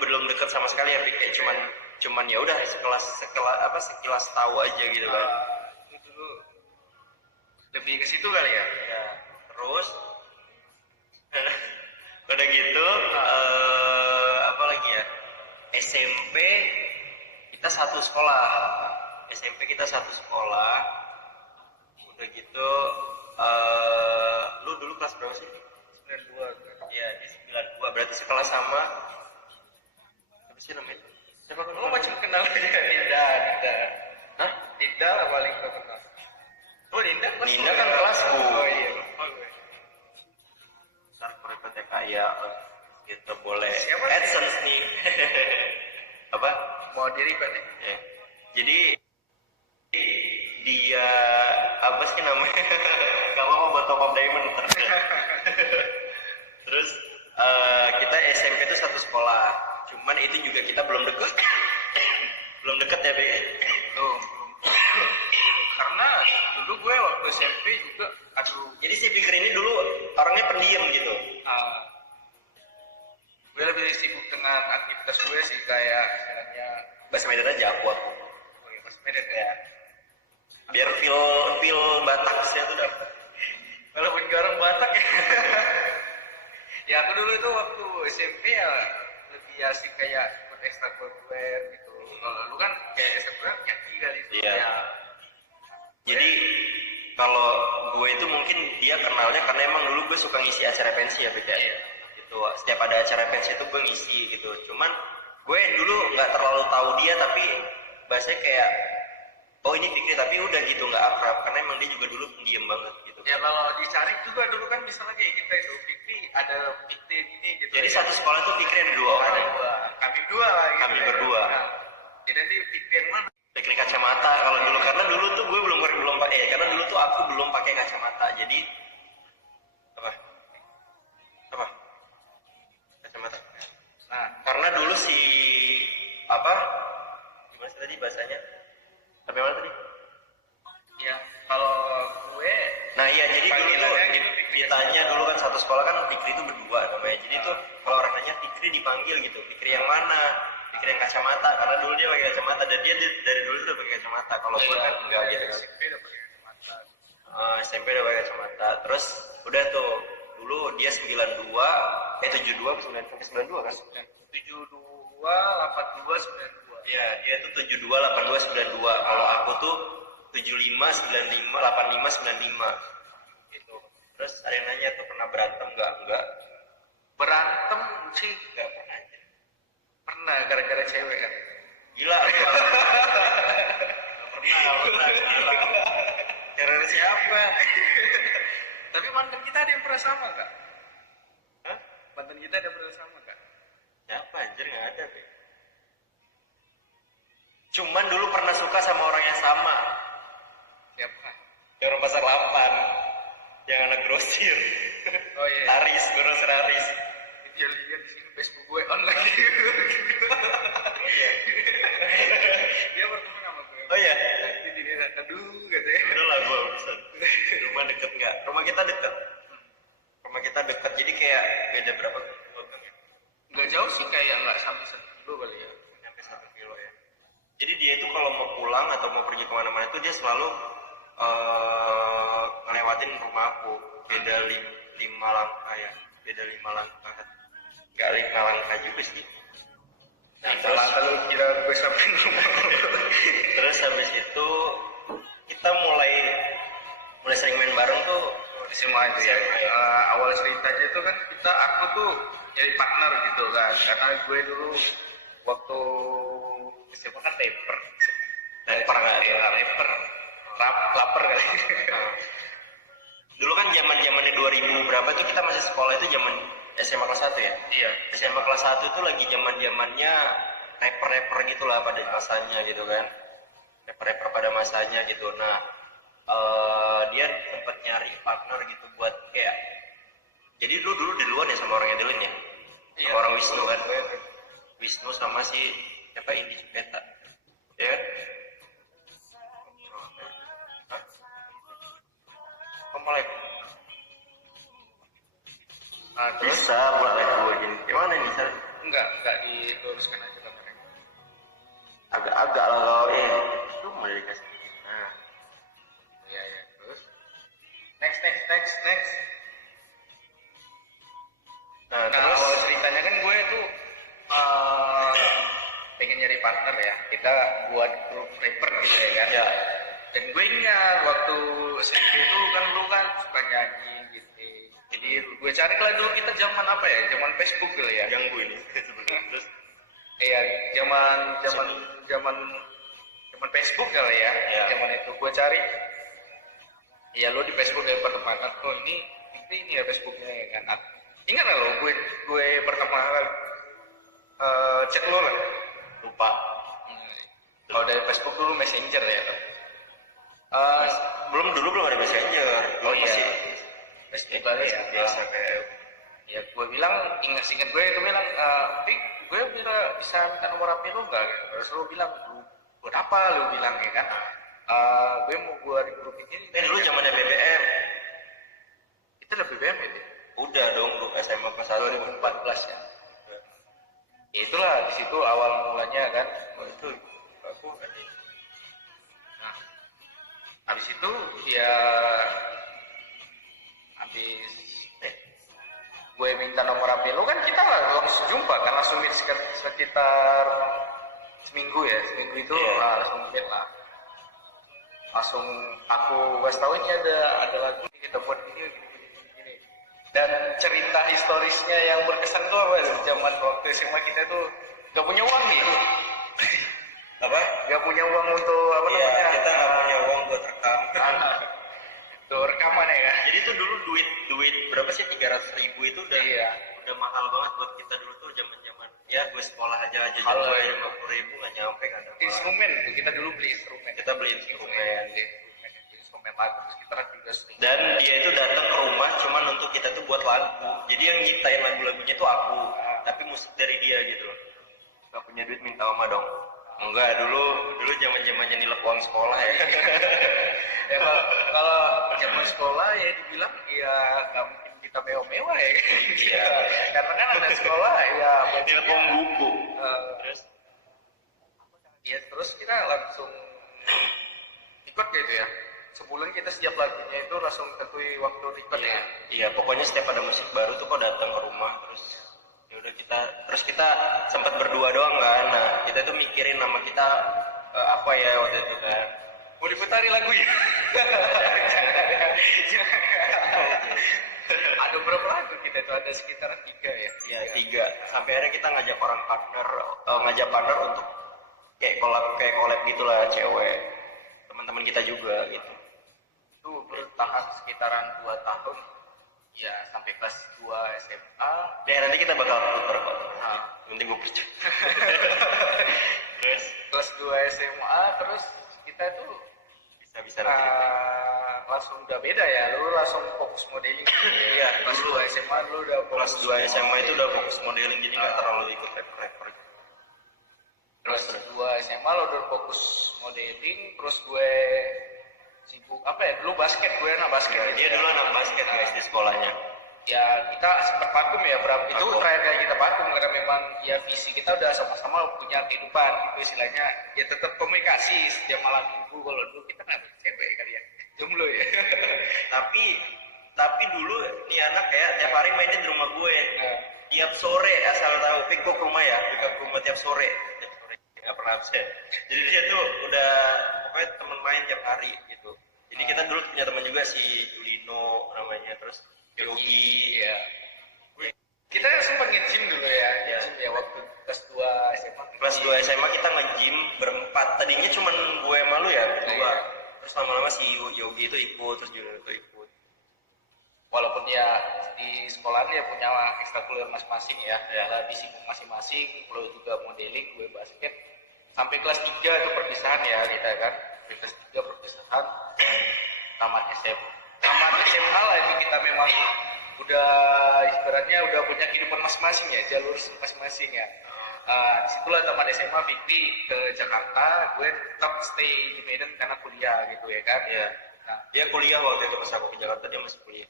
belum deket sama sekali ya, kayak cuman ya udah sekilas tahu aja gitu kan. Itu dulu lebih ke situ kali ya. Ya, terus udah gitu apa lagi ya, SMP kita satu sekolah. SMP kita satu sekolah. Udah gitu lu dulu kelas berapa sih? 92 kan. Ya, di 92 berarti sekelas sama apa sih namanya? Siapa kan? Oh macam kenal aja Dinda. Hah? Dinda lah paling gak kenal. Oh Dinda Dinda kan kelasku. Oh iya lupa gue. Ntar mereka kaya kita boleh Siapa sih? AdSense nih. Apa? Mau diri kan ya? Ya. Jadi dia apa sih namanya? Gak apa-apa buat top up diamond ntar. Terus kita SMP itu satu sekolah. Cuman itu juga kita belum deket. Belum deket ya, Be. Tuh. Karena dulu gue waktu SMP juga Jadi si Fikri ini dulu orangnya pendiam gitu. gue lebih sibuk dengan aktivitas gue sih kayak misalnya Bahasa Medan aja aku. Mas Medan ya. Biar feel Batak sih tuh dapet. Walaupun gue orang Batak ya. Ya aku dulu itu waktu SMP ya lebih asik kayak ikut ekstrakurikuler gitu. Kalau lu kan kayak ekstrakurikuler nyanyi kali itu. Iya. Ya. Jadi kalau gue itu mungkin dia kenalnya karena emang dulu gue suka ngisi acara pensi ya, Beda. Iya. Gitu. Setiap ada acara pensi itu gue ngisi gitu. Cuman gue dulu nggak terlalu tahu dia, tapi bahasanya kayak oh ini Fikri, tapi udah gitu nggak akrab karena emang dia juga dulu pendiam banget gitu. Ya kalau dicari juga dulu kan misalnya kayak kita itu Fikri ada Fikri ini gitu. Jadi satu sekolah tuh Fikri ada dua orang. Ada dua. Kami dua lah gitu. Kami berdua. Nah, jadi nanti Fikri yang mana? Fikri kacamata kalau dulu, karena dulu tuh gue belum pakai, karena dulu tuh aku belum pakai kacamata. Jadi apa kacamata. Nah, Karena dulu si apa gimana sih tadi bahasanya, sampai mana tadi? ya kalau gue Nah iya, jadi dulu tuh panggilannya gitu, Fikri ditanya dulu kan satu sekolah kan Fikri itu berdua namanya. Jadi tuh kalau orang nanya Fikri dipanggil gitu, Fikri yang mana? Fikri yang kacamata, karena dulu dia pakai kacamata dan dia dari dulu udah pakai kacamata. Kalau gue kan enggak gitu kan. SMP udah pakai kacamata. SMP udah pakai kacamata. Terus udah tuh dulu dia 72 72 sampai 92 kan? 72, 82, 92. Iya, dia tuh 72 82 92. Kalau aku tuh 75 95 85 95 gitu. Terus ada yang nanya tuh pernah berantem enggak? Berantem sih Enggak pernah aja. pernah gara-gara cewek kan. Gila. Enggak pernah. Gara-gara siapa? Tapi mantan kita ada yang pernah sama kak? Hah? Mantan kita ada yang pernah sama kak? Siapa anjir, enggak ada, Be. Cuman dulu pernah suka sama orang yang sama. Siapa? Yang orang pasar 8. Yang anak grosir. Oh iya. Haris, grosir Haris. Dia lihat di sini Facebook gue online. Iya. Dia berteman sama gue. Oh iya. Nanti dia aduh katanya. Udah lah gue urusan. Rumah deket nggak? Rumah kita deket. Jadi kayak beda berapa kilo ya? Nggak jauh sih kayak nggak sampai 1 kilo kali ya. Sampai 1 kilo ya. Jadi dia itu kalau mau pulang atau mau pergi kemana-mana itu dia selalu ngelewatin rumah aku. Beda 5 langkah ya. Beda 5 langkah. Nggak 5 langkah juga sih. Nah, terus Kalau kira gue sampai rumah. terus habis itu kita mulai sering main bareng tuh SMA itu ya. Awal ceritanya itu kan aku tuh jadi partner gitu kan. Karena gue dulu waktu SMA kan rapper nggak ya, rapper lapar kali. dulu kan zamannya 2000 berapa tuh kita masih sekolah itu zaman SMA kelas 1 ya. Iya. SMA kelas 1 itu lagi zamannya rapper gitu lah pada masanya gitu kan. Rapper pada masanya gitu. Nah, dia sempat nyari partner gitu buat kayak, jadi dulu duluan ya sama orang Edelin ya. Sama orang Wisnu kan. Wisnu sama si siapa ini Peta. Ya kan? Komplek. Nah, terus Bisa buat live gue gini. Gimana nih, Sar? enggak diluruskan aja ke mereka. Agak-agak lah kalau itu mau dikasih. Nah, Ya terus next. nah, Nah, terus awal ceritanya kan gue tuh pengen nyari partner ya. Kita buat grup rapper gitu ya kan. ya Dan gue ingat waktu SMP itu kan lu kan suka nyanyi gitu. Jadi gue cari lah dulu kita zaman apa ya? Zaman Facebook kali ya. ganggu ini sebenarnya. Terus Iya, zaman Facebook kali ya. Ya. Zaman itu gue cari. Iya, lu di Facebook dari pertemanan. Oh ini ya Facebooknya ya kan. Ingat nggak lo gue pertama kali chat lo lah. lupa. Kalau dari Facebook dulu Messenger ya. Belum ada messenger. Oh iya. Masih Facebook kali ya. biasa kayak Ya gue bilang, ingat gue bilang, gue bisa minta nomor HP lu nggak? Terus lu bilang, buat apa lu bilang ya kan? Gue mau gue di grup ini. dulu zamannya BBM. Itu udah BBM ya? Udah dong, lu SMA kelas 1 2014 ya. Ya itulah di situ awal mulanya kan. Oh, itu aku aja. Nah, habis itu ya gue minta nomor HP lu kan kita langsung jumpa kan, langsung meet sekitar seminggu itu langsung meet lah. Langsung aku kasih tahu ini ada lagu kita buat gini. Dan cerita historisnya yang berkesan tuh apa? Zaman waktu SMA kita tuh gak punya uang nih. Apa? Gak punya uang untuk apa namanya? Kita nggak punya uang buat rekam. Tuh rekaman ya. Jadi tuh dulu duit berapa sih 300.000 itu udah mahal banget buat kita dulu tuh zaman ya gue sekolah aja Kalau gue 50.000 nggak nyampe kan. Instrumen kita dulu beli instrumen. Kita beli instrumen lagu terus kita juga sering. Dan dia itu datang ke rumah cuman untuk kita tuh buat lagu. Jadi yang nyiptain lagu-lagunya tuh aku, tapi musik dari dia gitu. Gak punya duit minta oma dong. Enggak, dulu zaman-zamannya nilep uang sekolah ya. Ya kalau zaman sekolah ya dibilang ya nggak mungkin kita mewah-mewah ya. Iya. Karena kan ada sekolah ya Nilep uang buku. Terus kita langsung ikut gitu ya. Sebulan kita setiap lagunya itu langsung tetui waktu record ya. Iya, pokoknya setiap ada musik baru tuh kok datang ke rumah terus ya udah kita sempat berdua doang kan. Nah, kita tuh mikirin nama kita apa ya waktu itu kan. Mau diputari lagunya? Ada berapa lagu kita itu? Ada sekitar 3 ya? Iya, 3. Sampai akhirnya kita ngajak partner untuk kayak collab gitulah, cewek. Teman-teman kita juga gitu. Itu bertahan sekitaran 2 tahun. Ya, sampai kelas 2 SMA. Ya, nanti kita bakal putar kok. Nanti gue percaya. Terus kelas 2 SMA, terus kita tuh bisa langsung udah beda ya, lu langsung fokus modeling. Iya, kelas 2 SMA lu udah kelas 2 SMA itu udah fokus modeling, jadi nggak terlalu ikut rapper. Kelas 2 SMA lo udah fokus modeling, terus gue sibuk apa ya, dulu basket, gue anak basket. Dia dulu anak basket guys di sekolahnya. Ya kita sempat vakum ya, itu terakhir kali kita vakum karena memang ya visi kita udah sama-sama punya kehidupan gitu istilahnya. Ya tetap komunikasi setiap malam minggu. Kalau dulu kita nggak cewek kali ya, jomblo ya. tapi dulu nih anak kayak tiap hari mainnya di rumah gue. Tiap sore asal tahu, pick ke rumah tiap sore nggak pernah absen. Jadi dia tuh udah pokoknya teman main tiap hari gitu. Jadi kita dulu punya teman juga si Julino namanya, terus Yogi ya. Kita sempat nge-gym dulu ya. Ya waktu kelas 2 SMA. Kelas 2 SMA kita nge-gym berempat. Tadinya cuman gue malu ya berdua. Terus lama-lama si Yogi itu ikut, terus Julino itu ikut. Walaupun ya di sekolah ya punya ekstrakurikuler masing-masing ya, di sibuk masing-masing, lo juga modeling, gue basket. Sampai kelas 3 itu perpisahan ya kita kan. Sampai kelas 3 perpisahan. Tamat SMA lah itu kita memang udah ibaratnya udah punya kehidupan masing-masing ya, jalur masing-masing ya. Disitulah tamat SMA Fikri ke Jakarta, gue tetap stay di Medan karena kuliah gitu ya kan. Ya. Nah, dia kuliah waktu itu pas aku ke Jakarta, dia masih kuliah.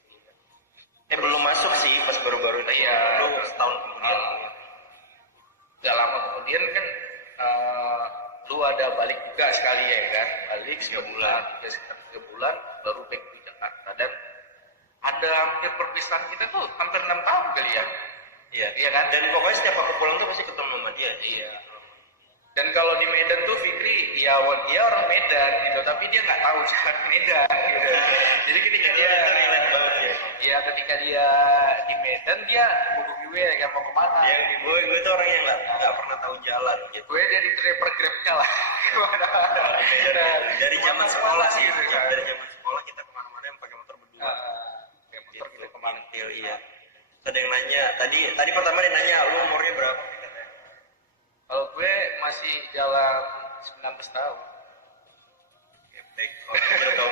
Belum masuk sih pas baru-baru ini. Iya, lu setahun kemudian. gak lama kemudian kan lu ada balik juga sekali ya kan, balik 3 bulan, sekitar 3 bulan baru back to Jakarta. Dan ada hampir perpisahan kita tuh hampir 6 tahun kali ya. Iya kan, dan pokoknya setiap aku pulang tuh pasti ketemu sama dia. Iya. Dan kalau di Medan tuh Fikri, ya dia orang Medan gitu, tapi dia nggak tahu jalan Medan gitu. Jadi ketika dia relate banget ya. Iya, ketika dia di Medan dia butuh gue kayak mau kemana. Ya, gue tuh orang yang nggak pernah tahu jalan gitu. Gue jadi driver Grabnya lah. Dari zaman sekolah sih itu kan. Dari zaman sekolah kita kemana-mana yang pakai motor berdua. Kayak motor gitu kemana? Iya. Ada yang nanya, tadi pertama dia nanya, lu umurnya berapa? Kalau gue masih jalan 19 tahun. Gepek, kalau kira tahun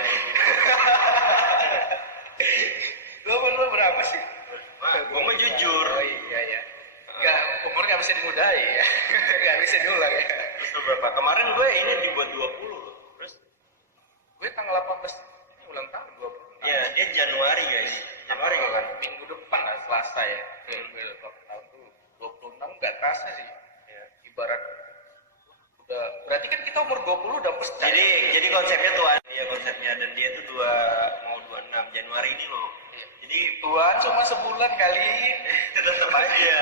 Lu berapa sih? Gue mah jujur. Oh iya ya. Enggak, umur nggak bisa dimudai ya. Nggak bisa diulang ya. Terus lu berapa? Kemarin gue ini dibuat 20 loh. Terus gue tanggal 18 ini ulang tahun 20. Iya, dia Januari guys. Januari kan? Minggu depan lah, Selasa ya. Gue ulang tahun tuh 26 nggak terasa sih. Ya, ibarat udah, berarti kan kita umur 20 udah pecah. Jadi konsepnya tuh dia konsepnya, dan dia tuh mau 26 Januari ini loh. Iya. Jadi Tuhan cuma sebulan kali. tetap aja.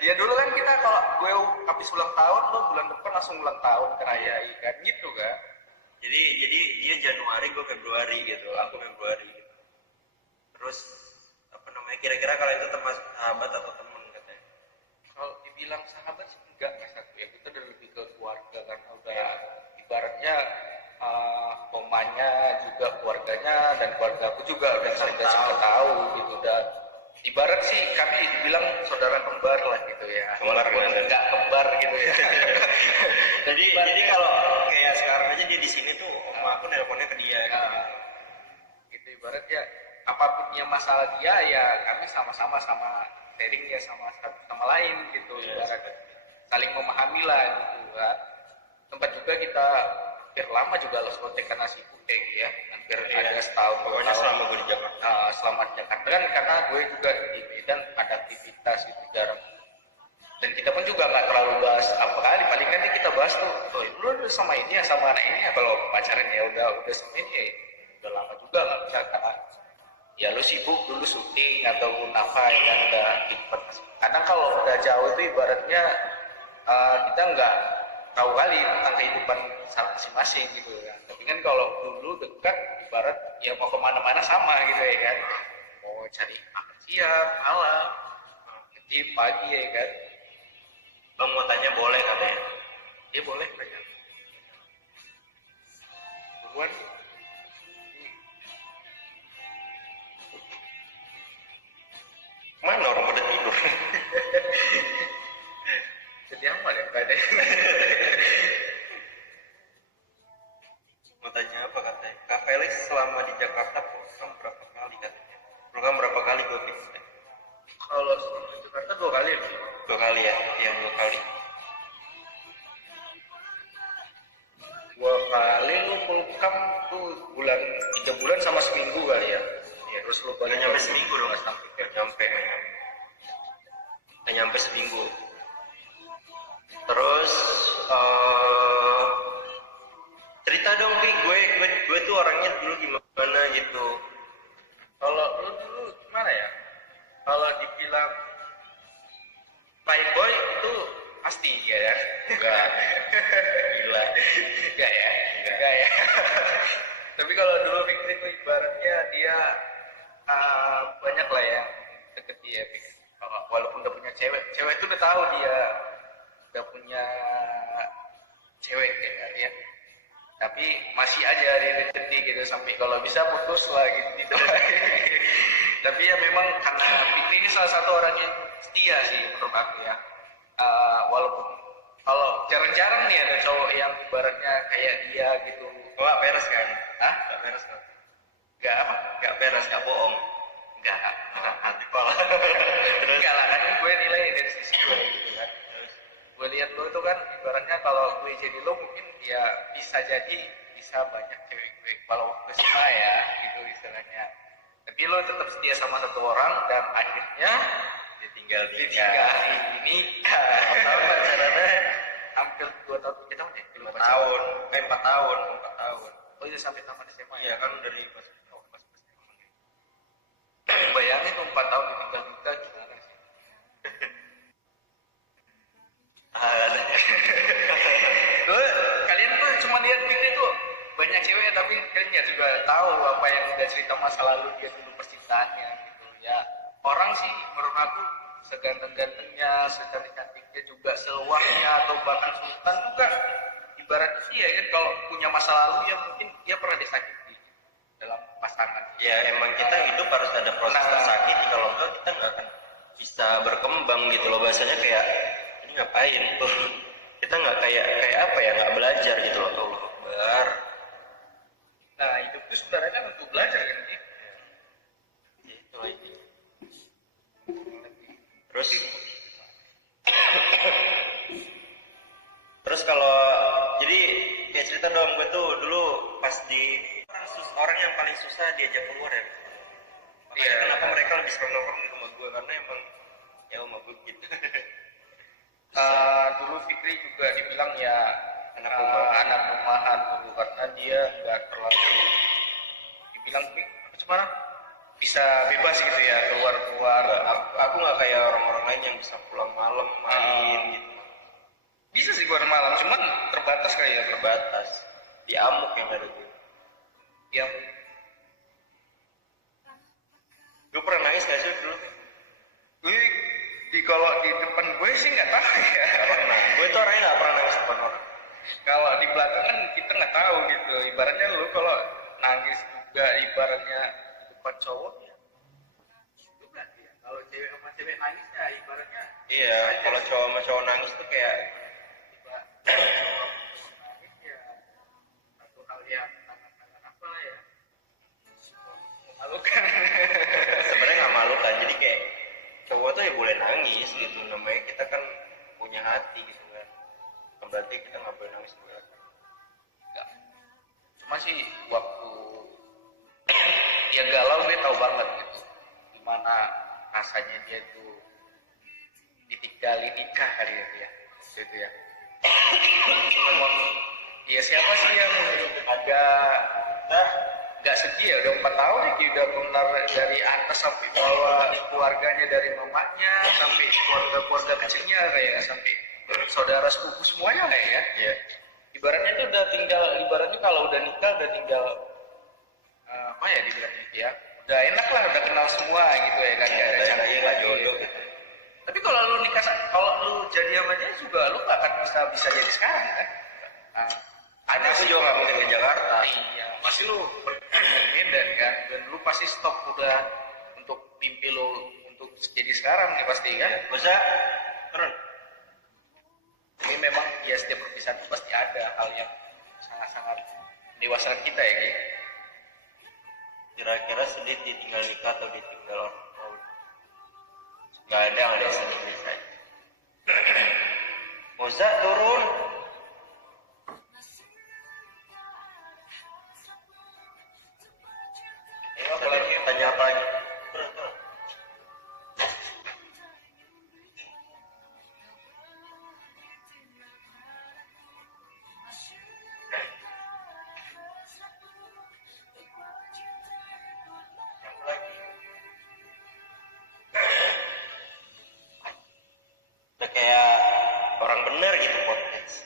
Ya dulu kan kita kalau gue habis ulang tahun, lo bulan depan langsung ulang tahun kerayai kan gitu kan. Jadi dia Januari, gue Februari gitu. Aku Februari gitu. Terus apa namanya? Kira-kira kalau itu termasuk sahabat atau teman katanya? Kalau dibilang sahabat sih enggak mas aku ya, kita udah lebih ke keluarga karena udah ibaratnya temannya juga keluarganya dan keluarga aku juga udah sering tahu gitu. Dan ibarat sih kami dibilang saudara kembar lah gitu ya, walaupun enggak kembar gitu ya. jadi kalau kayak sekarang aja dia di sini tuh, om aku nelponnya ke dia gitu ibarat ya, apapun yang masalah dia ya kami sama-sama sharing ya sama lain gitu. Ibarat saling memahami lah gitu kan. Tempat juga kita hampir lama juga lost kontak karena si Kutek ya, hampir ada setahun. Pokoknya selama gue di Jakarta. Selama di Jakarta kan karena gue juga di Medan ada aktivitas gitu jarang. Dan kita pun juga nggak terlalu bahas apa kali, paling nanti kita bahas tuh, lu udah sama ini ya, sama anak ini ya, kalau pacaran ya udah sama ini ya, udah lama juga nggak bisa karena ya lu sibuk dulu syuting ataupun apa ya kan, udah ikut. Kadang kalau udah jauh itu ibaratnya kita nggak tahu kali tentang kehidupan masing-masing gitu ya. Tapi kan kalau dulu dekat ibarat ya mau kemana-mana sama gitu ya kan, mau cari makan siang, malam, nanti pagi ya kan. Bang mau tanya boleh katanya? Ya boleh tanya. Buruan. Mana orang pada tidur? Jadi amat ya, gak ada. Mau tanya apa katanya? Kak Felix selama di Jakarta program berapa kali katanya? Program berapa kali gue fix? Kalau di Jakarta 2 kali ya? 2 kali ya? Iya 2 kali. 2 kali lu pulkam tuh 3 bulan sama seminggu kali ya? Ya terus lu balik Nggak nyampe seminggu dong. Nggak nyampe seminggu. Terus cerita dong Pi, gue tuh orangnya dulu gimana gitu. Kalau lu dulu gimana ya? Kalau dibilang playboy itu pasti ya? Enggak. Gila. Enggak ya? Enggak ya. Tapi kalau dulu Fikri itu ibaratnya dia banyak lah ya deket dia. Walaupun udah punya cewek itu udah tahu dia udah punya cewek ya dia. Tapi masih aja dia deketi gitu sampai kalau bisa putus lah gitu. Tapi ya memang karena Fikri ini salah satu orang yang setia sih menurut aku ya. Walaupun kalau jarang-jarang nih ada cowok yang ibaratnya kayak dia gitu. Gak beres kan? Hah? Gak beres kan? Gak apa? Gak beres, gak bohong. Enggak. Hati pala. Enggak lah, kan gue nilai dari sisi gue gitu kan. Gue lihat lo itu kan ibaratnya kalau gue jadi lo mungkin ya bisa banyak cewek kalau waktu SMA ya gitu istilahnya. Tapi lo tetap setia sama satu orang dan akhirnya ditinggal ditinggal nikah. Tahu pacarannya Hampir 2 tahun, 3 tahun ya? 4 tahun, 4 tahun. Oh iya, sampai tamat SMA Iya kan dari pas bayangin tuh 4 tahun ditinggal nikah gimana sih? ada. Kalian tuh cuma lihat Fikri tuh banyak cewek, tapi kalian nggak juga tahu apa yang udah cerita masa lalu dia dulu percintaannya gitu ya. Orang sih menurut aku seganteng-gantengnya, secantik-cantiknya juga, sewahnya atau bahkan sultan juga ibarat sih ya kan, kalau punya masa lalu yang mungkin dia pernah disakiti dalam pasangan. Ya emang kita hidup harus ada proses tersakiti, kalau enggak kita nggak akan bisa berkembang gitu loh. Bahasanya kayak ini ngapain tuh, kita nggak kayak apa ya, nggak belajar gitu loh. Allah Akbar. Nah hidup itu sebenarnya kan untuk belajar kan sih. Gitu lagi. Terus kalau jadi kayak cerita dong, gue tuh dulu pas di orang yang paling susah diajak keluar ya. Makanya kenapa mereka lebih sering nongkrong di rumah gue, karena emang ya rumah gue gitu. Dulu Fikri juga dibilang ya Anak rumahan dulu, karena dia nggak terlalu dibilang gimana bisa bebas gitu ya keluar. Aku nggak kayak orang-orang lain yang bisa pulang malam main gitu. Bisa sih keluar malam, cuman terbatas kali ya. Terbatas. Di amuk yang ada gue. Yang Lu pernah nangis gak sih dulu? kalau di depan gue sih nggak tahu ya. Gak pernah. Gue tuh orangnya nggak pernah nangis depan orang. Kalau di belakang kan kita nggak tahu gitu. Ibaratnya lu kalau nangis juga ibaratnya di depan cowok ya. Itu berarti ya. Kalau cewek sama cewek nangis ya ibaratnya. Iya, kalau cowok sama cowok nangis tuh kayak Nangis ya satu hal yang sangat apa ya, memalukan. sebenarnya nggak malu kan. Jadi kayak cowok tuh ya boleh nangis gitu. Namanya kita kan punya hati gitu kan. Berarti kita nggak boleh nangis juga. Enggak. Cuma sih waktu dia galau dia tahu banget gitu gimana rasanya dia tuh ditinggalin nikah kali ya dia gitu ya. Ngomong ya siapa sih yang nggak sedih ya, udah 4 tahun nih udah benar dari atas sampai bawah, keluarganya dari mamanya sampai keluarga kecilnya kayak sampai saudara sepupu semuanya kayak ya. Iya. Ibaratnya tuh udah tinggal, ibaratnya kalau udah nikah udah tinggal apa ya dibilangnya ya, udah enak lah, udah kenal semua gitu ya kan, nggak ada cari lagi jodoh. Tapi kalau lu nikah, kalau lu jadi sama dia juga lu nggak akan bisa jadi sekarang kan. Ada Aku sih juga nggak mungkin ke Jakarta. iya, masih lu Medan kan, dan lu pasti stop udah untuk mimpi lu untuk jadi sekarang ya pasti kan. Bisa turun. Tapi memang ya setiap perpisahan itu pasti ada hal yang sangat-sangat dewasa kita ya Ki. Kira-kira sedih ditinggal nikah atau ditinggal orang tua? Gak ada sedih bisa. Moza turun. Ayo apalagi Tanya apa lagi? Turun. Udah kayak orang bener gitu podcast.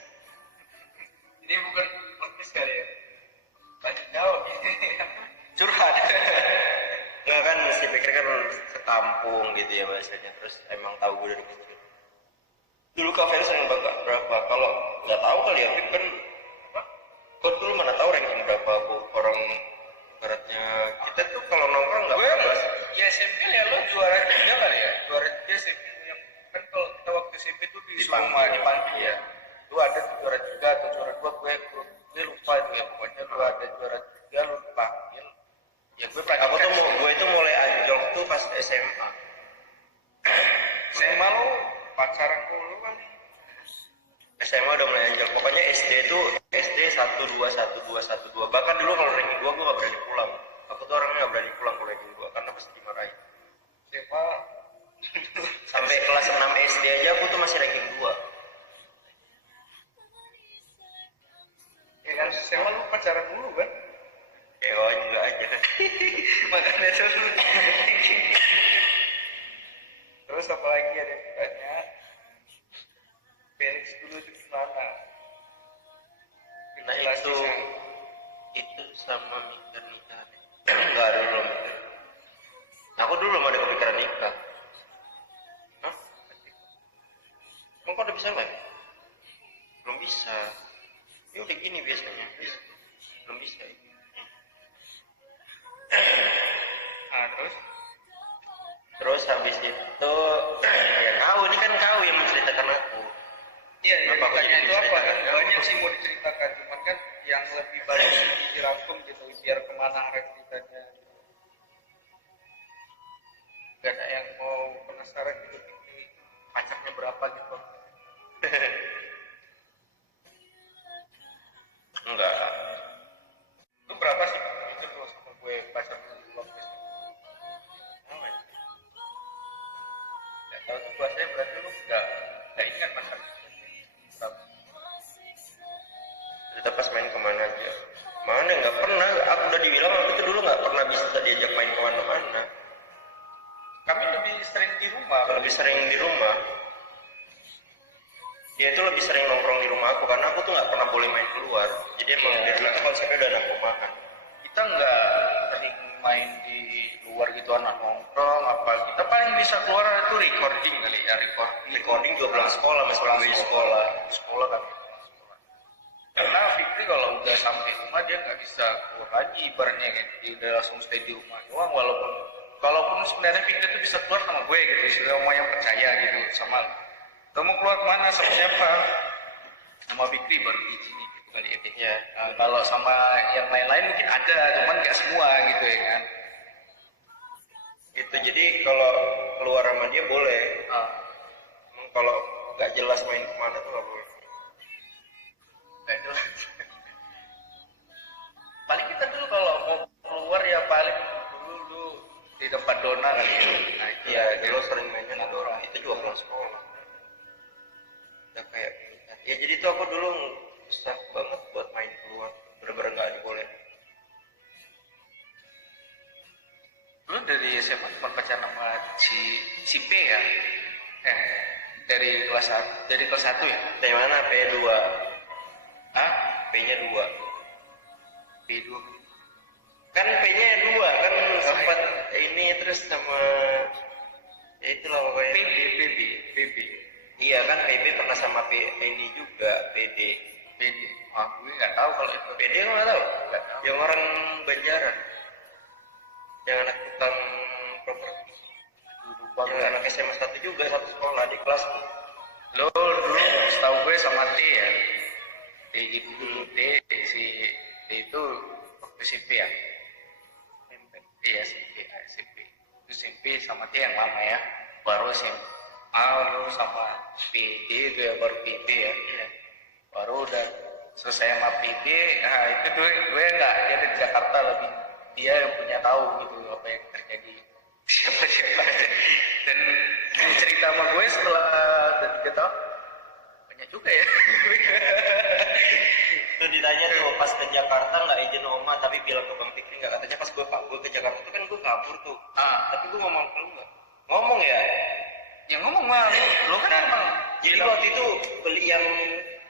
ini bukan podcast kali ya. Tanya jawab Curhat. Nggak kan, mesti pikir kan sekampung gitu ya bahasanya. Terus emang tahu gue dari kecil. Dulu Kak Ferry sering berapa? Kalau nggak tahu kali ya, Fik kan apa? Kau dulu mana tahu ranking berapa bu orang ibaratnya kita tuh kalau nongkrong nggak gue pernah. ya SMP ya lo juara 3 kali ya, juara 3 SMP yang kan kalau kita waktu SMP tuh di dipanggil ya. Lu ada juara 3 atau juara 2, gue lupa juga pokoknya lu ada juara 3 lu dipanggil. Ya gue praktek. Gue itu mulai anjlok tuh pas SMA. SMA lu pacaran dulu kali. SMA udah mulai anjlok. Pokoknya SD tuh SD 1-2 bahkan dulu kalau ranking 2 gue gak berani pulang. Aku tuh orangnya gak berani pulang kalau ranking 2 karena pasti dimarahin. SMA 1-2 pas SMA lu pacaran dulu kan? oh enggak aja. Makanya dulu. Terus apa lagi ada yang bertanya? Felix dulu itu gimana? Nah Relasinya. itu sama mikir nikah deh. Enggak dulu mikir. Aku dulu belum ada kepikiran nikah. Hah? Emang kok udah bisa nggak? Belum bisa. Ya udah gini biasanya. Belum bisa. Nah, Terus habis itu ya kau yang menceritakan aku. iya, Apa aku tanya jadi itu apa kan? diceritakan? Banyak sih mau diceritakan, cuman kan yang lebih banyak dirangkum gitu, biar kemana arah ceritanya. Gak ada yang mau penasaran gitu, ini pacarnya berapa gitu. Enggak. Lu berapa sih? Itu tuh sama gue pacar dulu waktu itu. Apa ya? Gak tau tuh bahasanya berarti lu gak ingat pacarnya. Kita pas main kemana aja. Mana nggak pernah. Aku udah dibilang aku tuh dulu nggak pernah bisa diajak main kemana-mana. Kami lebih sering di rumah. Lebih sering di rumah. Dia itu lebih sering nongkrong di rumah aku karena aku tuh nggak pernah boleh main keluar. Jadi emang Iya. dari dulu tuh konsepnya udah anak rumahan. Kita nggak sering main di luar gitu, anak nongkrong apa. Kita paling bisa keluar itu recording kali ya, Recording juga pulang sekolah, masih pulang dari sekolah. Sekolah kan. Karena Fikri kalau udah sampai rumah dia nggak bisa keluar lagi, ibaratnya kan dia udah langsung stay di rumah doang. Walaupun sebenarnya Fikri itu bisa keluar sama gue gitu, semua yang percaya gitu sama. Kamu keluar kemana sama siapa? Sama Fikri baru di sini gitu kali ya. Ya. Nah, kalau sama yang lain-lain mungkin ada, cuman nggak semua gitu ya kan. Itu jadi kalau keluar sama dia boleh. Ah, Emang kalau nggak jelas main kemana tuh nggak boleh. nggak jelas. Paling kita dulu kalau mau keluar ya paling dulu di tempat Dona kali ya. Nah, itu Iya, dulu sering mainnya di dorong. Itu juga pulang sekolah. Udah kayak gitu. Ya jadi tuh aku dulu susah banget buat main keluar. Bener-bener nggak diboleh. Lu dari SMA cuma pacaran sama si P ya? Dari kelas 1 ya? Dari mana? P2. Hah? P-nya 2. P2. Kan P-nya 2 kan sempat ini terus sama ya itulah pokoknya. PB. Iya kan PB pernah sama P ini juga PD. PD. Wah, gue nggak tahu kalau itu. PD nggak tahu? Nggak tahu. Yang orang Banjaran. Yang anak utang properti. Lupa Yang gue. anak SMA 1 juga satu sekolah di kelas tuh. Lo dulu setahu gue sama T ya. T itu dulu T itu waktu SMP ya. Iya SMP. Itu SMP sama T yang lama ya. Baru SMA lu sama PD itu ya, baru PB ya. Iya. Baru udah selesai sama PD, nah itu gue nggak, dia di Jakarta lebih, dia yang punya tahu gitu apa yang terjadi siapa aja. Dan dia cerita sama gue setelah udah 3 tahun banyak juga ya. Itu ditanya tuh pas ke Jakarta nggak izin oma tapi bilang ke Bang Fikri nggak, katanya pas gue ke Jakarta tuh kan gue kabur tuh. Tapi gue ngomong ke lu nggak? Ngomong ya? Yang ngomong mah lu kan emang Jadi waktu itu beli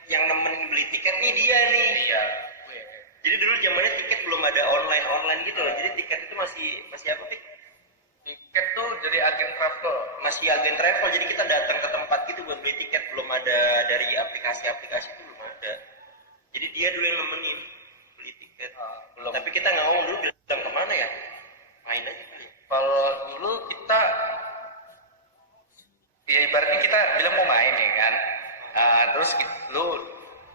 yang nemenin beli tiket nih dia nih. iya gue. Jadi dulu zamannya tiket belum ada online gitu loh. Jadi tiket itu masih apa sih? Tiket tuh jadi agen travel. Masih agen travel. Jadi kita datang ke tempat gitu buat beli tiket, belum ada dari aplikasi-aplikasi itu belum ada. Jadi dia dulu yang nemenin beli tiket. Belum. Tapi kita nggak ngomong dulu bilang kemana ya? Main aja kali. Kalau dulu kita ya ibaratnya kita bilang mau main ya kan. Terus lu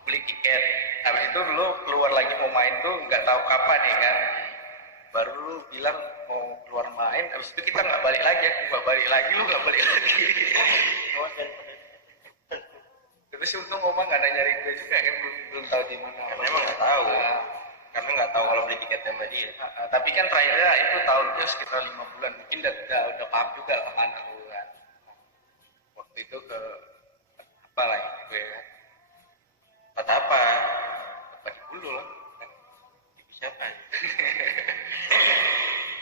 beli tiket, habis itu lu keluar lagi mau main tuh nggak tahu kapan ya kan, baru lu bilang mau keluar main, habis itu kita nggak balik lagi, lu nggak balik lagi. Oh, dan Terus untung Oma nggak ada nyari gue juga kan, belum tahu di mana. karena emang nggak tahu. Karena nggak taau kalau beli tiket sama dia. Tapi kan terakhirnya itu tahunnya sekitar 5 bulan, mungkin udah paham juga kemana gue kan. Waktu itu ke apa lagi gue kan, Kata apa? apa di Bulu lah.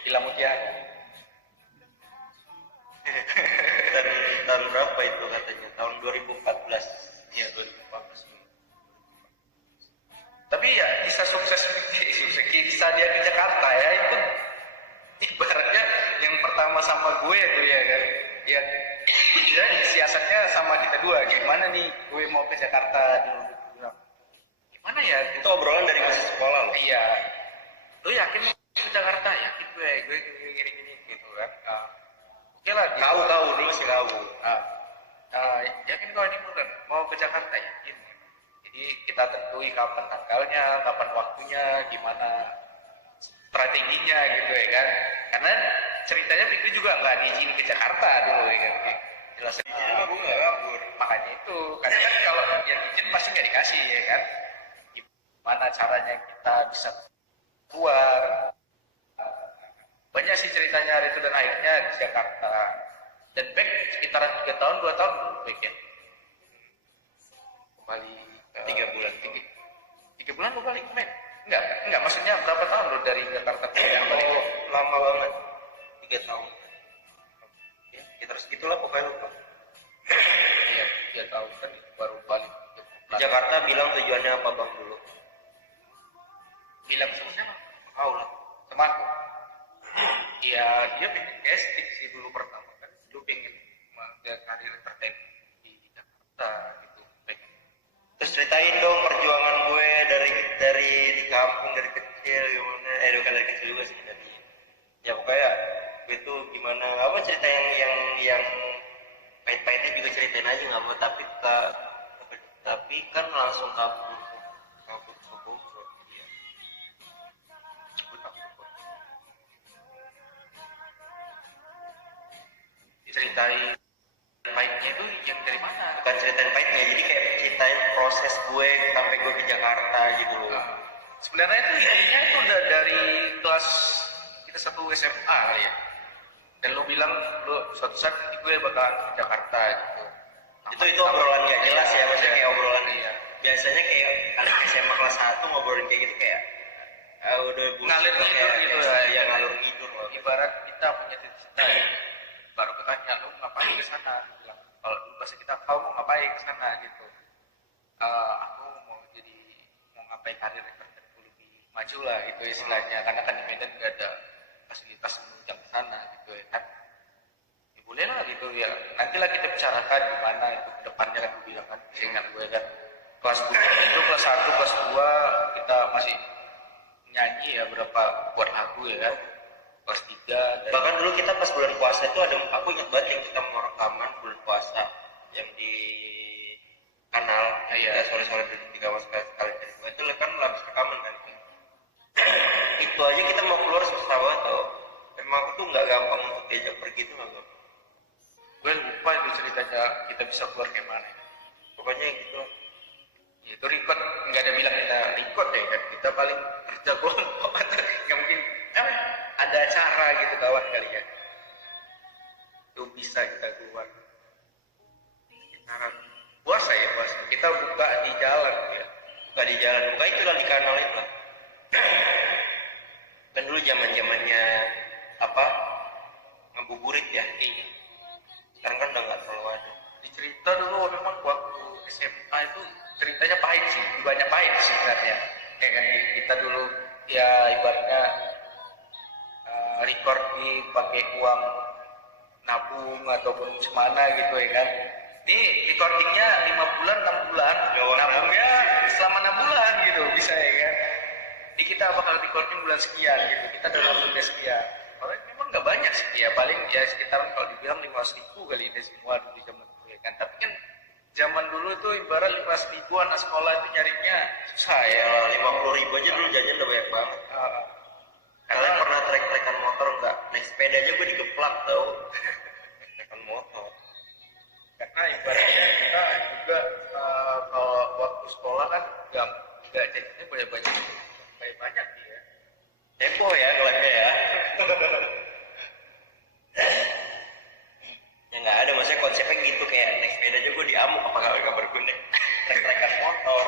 Villa Mutiara. Tahun berapa itu katanya? Tahun 2014. Iya 2014. Tapi ya kisah sukses kisah dia ke Jakarta ya itu ibaratnya yang pertama sama gue tuh ya kan. Ya jadi siasatnya sama kita dua. Gimana nih gue mau ke Jakarta dulu. Gimana ya? Itu obrolan dari masih sekolah loh. Iya. Lu yakin mau ke Jakarta? Yakin gue gini gitu kan. Oke lah. Tahu dulu sih tahu. Yakin kau ini bukan mau ke Jakarta yakin. Jadi kita tentuin kapan tanggalnya, kapan waktunya, gimana strateginya gitu ya kan. Karena ceritanya Fikri juga nggak diizinin ke Jakarta dulu ya kan. Jelas Iya, gue nggak kabur. makanya itu karena kan kalau yang izin pasti nggak dikasih ya kan. Gimana caranya kita bisa keluar. Banyak sih ceritanya hari itu dan akhirnya di Jakarta. Dan back sekitaran 3 tahun, 2 tahun back ya. Kembali 3 bulan. 3 bulan gue balik back. Enggak, maksudnya berapa tahun lo dari Jakarta ke balik? Oh, lama banget. 3 tahun. Ya terus gitulah pokoknya lupa. Iya, 3 tahun kan baru balik. Di Jakarta bilang tujuannya apa bang dulu? Bilang sama siapa? Tahu lah. Temanku. Iya, dia pengen casting sih dulu pertama kan. Dia pengen mengambil karir terbaik di Jakarta gitu. Pengen. Terus ceritain dong perjuangan gue dari di kampung dari kecil gimana? Bukan dari kecil juga sih dari. Ya pokoknya gue tuh gimana? Apa cerita yang pahit-pahitnya juga ceritain aja nggak mau tapi kan langsung kabur ke Bogor. Iya. Ceritain baiknya itu yang dari mana? Bukan ceritain pahitnya, jadi kayak ceritain proses gue sampai gue ke Jakarta gitu loh. Sebenarnya itu idenya itu udah dari kelas kita satu SMA kali ya. Dan lo bilang lo suatu saat gue bakalan ke Jakarta gitu. Itu obrolan gak jelas ya, maksudnya kayak obrolan biasanya kayak anak SMA kelas 1 ngobrolin kayak gitu kayak udah ngalir tidur gitu ya ngalur tidur loh. Ibarat kita punya cita-cita baru ketanya lo ngapain ke sana, bilang kalau dulu bahasa kita kau mau ngapain ke sana gitu. Aku mau ngapain karir yang lebih maju lah gitu istilahnya, karena kan di Medan gak ada fasilitas menunjang ke sana gitu ya kan. Ya boleh lah gitu ya, nantilah kita bicarakan gimana itu ke depannya kan. Gue bilang kan, ingat gue kan kelas 2 itu kelas 1 kelas 2 kita masih nyanyi ya berapa buat lagu ya kan. Kelas 3 bahkan dulu kita pas bulan puasa itu ada, aku ingat banget yang kita mau rekaman bulan puasa yang di kanal ya sore-sore di kamar sekali itu kan habis rekaman kan. Itu aja kita mau keluar susah banget tau. Emang aku tuh nggak gampang untuk diajak pergi tuh nggak gampang. Gue lupa itu ceritanya kita bisa keluar gimana. Pokoknya gitu. Ya, itu record nggak ada bilang kita record deh kan, kita paling kerja kelompok atau nggak mungkin ada acara gitu kawan kali ya. Itu bisa kita keluar. Sekarang puasa ya puasa. Kita buka di jalan ya. Buka di jalan, buka itu lah di kanal itu. Kan dulu zamannya apa ngabuburit ya. Sekarang kan udah nggak terlalu ada. Di cerita dulu memang waktu SMA itu ceritanya pahit sih, banyak pahit sih sebenarnya. Kayak kan kita dulu ya ibaratnya record pakai uang nabung ataupun semana gitu ya kan. Ini recordingnya 5 bulan, 6 bulan, nabungnya selama 6 bulan gitu bisa ya kan. Ini kita bakal recording bulan sekian gitu, kita udah nabung sekian. Kalau memang nggak banyak sih ya, paling ya sekitaran kalau dibilang 500.000 kali ini semua di zaman dulu ya kan. Tapi kan zaman dulu itu ibarat 500.000 anak sekolah itu nyarinya susah ya. 50.000 aja dulu jajan udah banyak banget. Kalian pernah trek-trekan motor nggak? Naik sepeda aja gue digeplak tau. Trek-trekan motor. Karena ibaratnya kita juga kalau waktu sekolah kan nggak jadinya banyak dia. Heboh ya kelasnya ya. Ya nggak ada, maksudnya konsepnya gitu kayak naik sepeda aja gue diamuk apa kabar gue naik trek-trekan motor.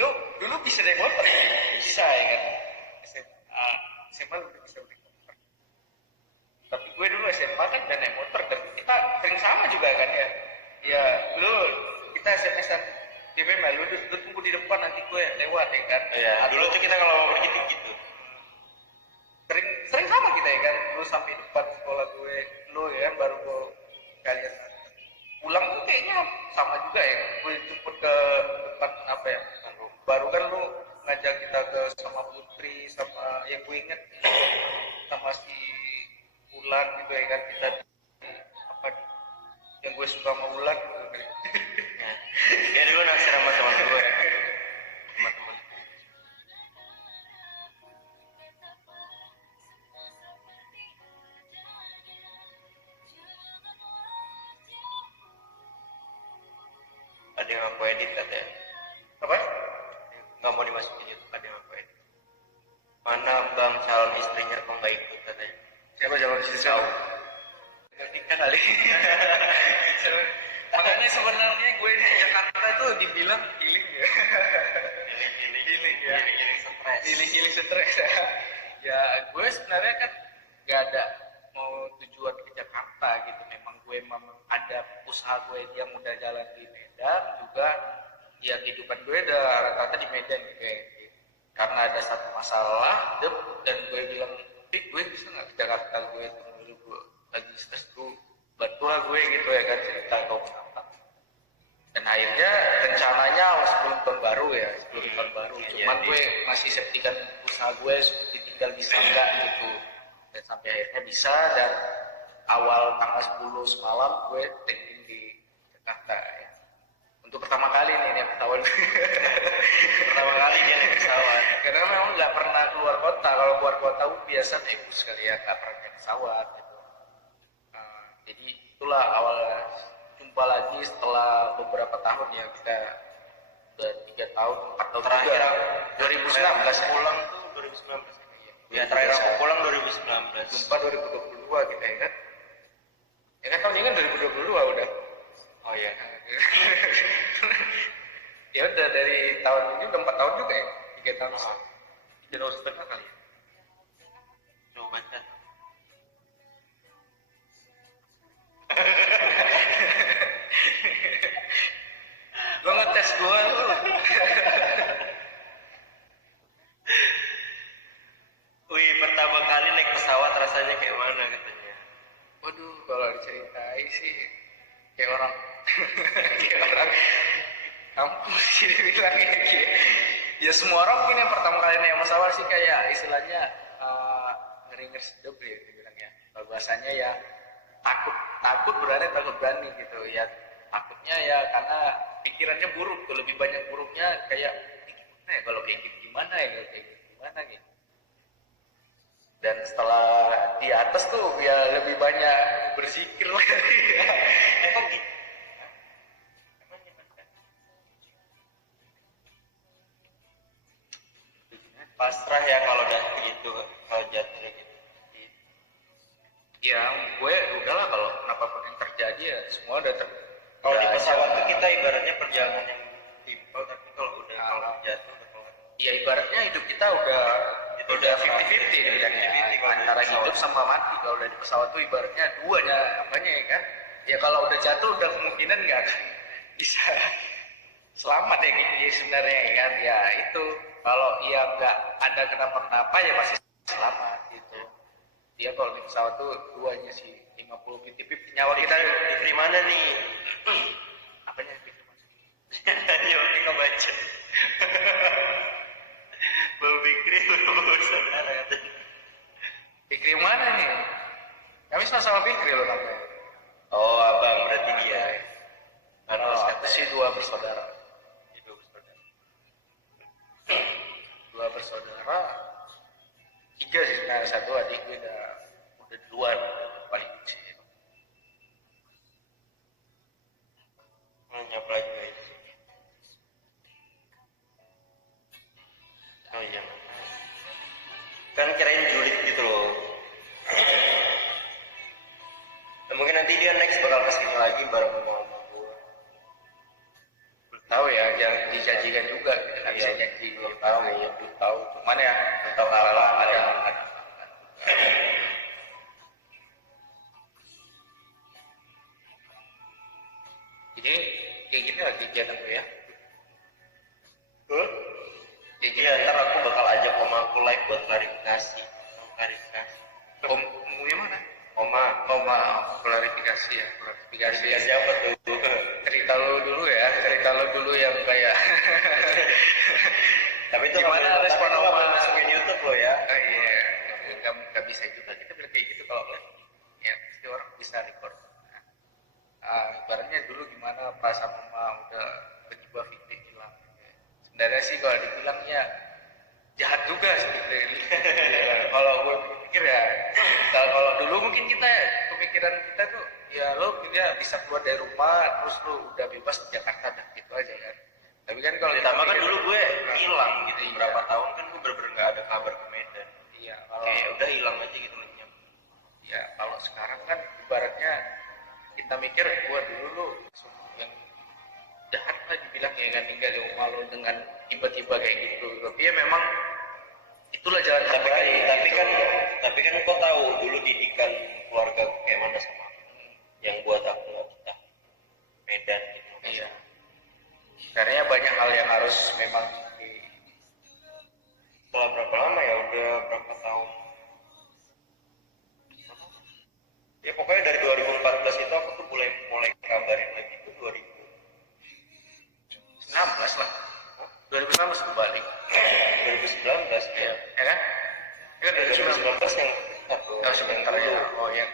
Lu dulu bisa naik motor ya? Bisa ya kan. Mel lu tunggu di depan nanti gue lewat ya kan. Iya, dulu tuh kita kalau mau pergi tuh gitu. Sering sama kita ya kan, lu sampai depan sekolah gue, lu ya kan baru gue kalian pulang tuh kayaknya sama juga ya, gue jemput ke depan apa ya, baru kan lu ngajak kita ke sama Putri sama yang gue inget sama si Ulan gitu ya kan, kita apa yang gue suka sama Ulan gitu kan. Ya dulu naksir sama teman gue, sama teman. Ada yang aku edit katanya. Apa? Nggak mau dimasukin YouTube, ada yang aku edit. Mana bang calon istrinya kok nggak ikut katanya. Siapa calon istri kau? Nikah kali. Makanya sebenarnya gue di Jakarta tuh dibilang healing ya. Healing stres. Healing stres ya. Ya gue sebenarnya kan gak ada mau tujuan ke Jakarta gitu. Memang gue ada usaha gue yang udah jalan di Medan juga. Ya kehidupan gue udah rata-rata di Medan gitu ya. Karena ada satu masalah dan gue bilang, gue bisa nggak ke Jakarta, gue lagi stres tuh, bantulah gue gitu ya kan, cerita kau kenapa. Dan akhirnya rencananya sebelum tahun baru ya, cuman gue masih septikan usaha gue ditinggal bisa enggak gitu. Dan sampai akhirnya bisa, dan awal tanggal 10 semalam gue taking di Jakarta ya. Untuk pertama kali nih pesawat. Pertama kali dia naik pesawat. Karena memang nggak pernah keluar kota. Kalau keluar kota biasa naik bus kali ya, nggak pernah naik pesawat gitu. Jadi itulah awal jumpa lagi setelah beberapa tahun ya, kita udah 3 tahun, 4 tahun Terakhir juga. 2019 pulang tuh 2019 ya. Terakhir aku pulang 2019. Jumpa 2022 kita ya kan. Ya kan tahun ini kan 2022 udah. Oh iya. Ya udah dari tahun ini udah 4 tahun juga ya, 3 tahun. 3 tahun setengah kali ya. Coba kan. Lo ngetes gue lo. Wih, pertama kali naik pesawat rasanya kayak mana katanya? Waduh, kalau diceritain sih kayak orang kayak orang kampus sih dibilangnya gitu. Ya semua orang mungkin yang pertama kali naik pesawat sih kayak istilahnya ngeri-ngeri sedep ya dibilangnya. Kalau bahasanya ya takut berani gitu ya. Takutnya ya karena pikirannya buruk tuh, lebih banyak buruknya kayak gimana ya kalau kayak gimana ya kalau kayak gimana gitu. Dan setelah di atas tuh ya lebih banyak berzikir lagi. Emang gitu? Pasrah ya kalau udah gitu, kalau jatuhnya gitu. Ya gue udahlah, kalau apapun yang terjadi ya semua udah Kalau di pesawat tuh kita ibaratnya perjalanan yang simpel, tapi kalau jatuh udah kelar. Ya ibaratnya hidup kita udah 50-50 dibilangnya, antara hidup sama mati. Kalau udah di pesawat tuh ibaratnya duanya apanya ya kan. Ya kalau udah jatuh udah kemungkinan nggak akan bisa selamat ya gitu ya sebenarnya ya kan. Ya itu kalau ya nggak ada kenapa-kenapa ya pasti selamat gitu. Dia kalau di pesawat tuh duanya sih 50 50 nyawa kita Di mana nih? apanya gitu. Ya ini nggak baca. Bau Bikri, bau saudara. Fikri mana nih? Kami sama Fikri loh namanya. Oh abang, berarti dia. Aku sih 2 bersaudara. Itu bersaudara. 2 bersaudara. 3 sih sebenarnya, 1 adik gue udah duluan, paling kecil. Nyapa lagi guys. Oh iya. Kan kirain julid gitu loh. Dan mungkin nanti dia next bakal kesini lagi bareng sama gue. Belum tahu ya, yang dijanjikan juga kita nggak bisa janji. Belum tahu ya, belum tahu. Cuman ya, belum tahu kalau ada. Jadi kayak gini lagi kegiatan gue ya. kayak gitu. Iya, ntar aku bakal ajak oma aku live buat klarifikasi. Omnya mana? Oma, Klarifikasi ya, klarifikasi. klarifikasi apa tuh? Cerita lo dulu yang kayak Tapi itu gimana respon nggak oma? boleh masukin YouTube lo ya. Iya, nggak bisa juga kita bilang kayak gitu kalau live. Ya, pasti orang bisa record. Ibaratnya dulu gimana perasaan oma udah tiba-tiba Fikri hilang. Sebenarnya sih kalau dibilang ya jahat juga sih Fikri. Kalau gue pikir ya, kalau dulu mungkin kita pemikiran kita tuh ya lo dia bisa keluar dari rumah terus lo udah bebas di Jakarta dan gitu aja kan. Tapi kan kalau Ditambah kan pikir- dulu gue hilang gitu, Iya. berapa tahun kan gue bener-bener nggak ada kabar ke Medan. Iya, kalau Kayak udah hilang aja gitu lenyap. ya kalau sekarang kan ibaratnya kita mikir gua dulu lo yang jahat lah dibilang ya kan tinggal di rumah lo dengan tiba-tiba kayak gitu. Tapi ya memang itulah jalan Tapi kan, terbaik. tapi kan kau tahu dulu didikan keluarga kayak mana sama aku. Yang buat aku nggak betah Medan gitu. Iya. Karena banyak hal yang harus memang Setelah berapa lama ya? Udah berapa tahun? Ya pokoknya dari 2014 itu aku tuh mulai kabarin lagi itu 16 lah. 2016 gue balik. 2019 Iya. ya. Ya kan? Ya kan 2019. 2019 yang satu. Oh, sebentar ya. Oh yang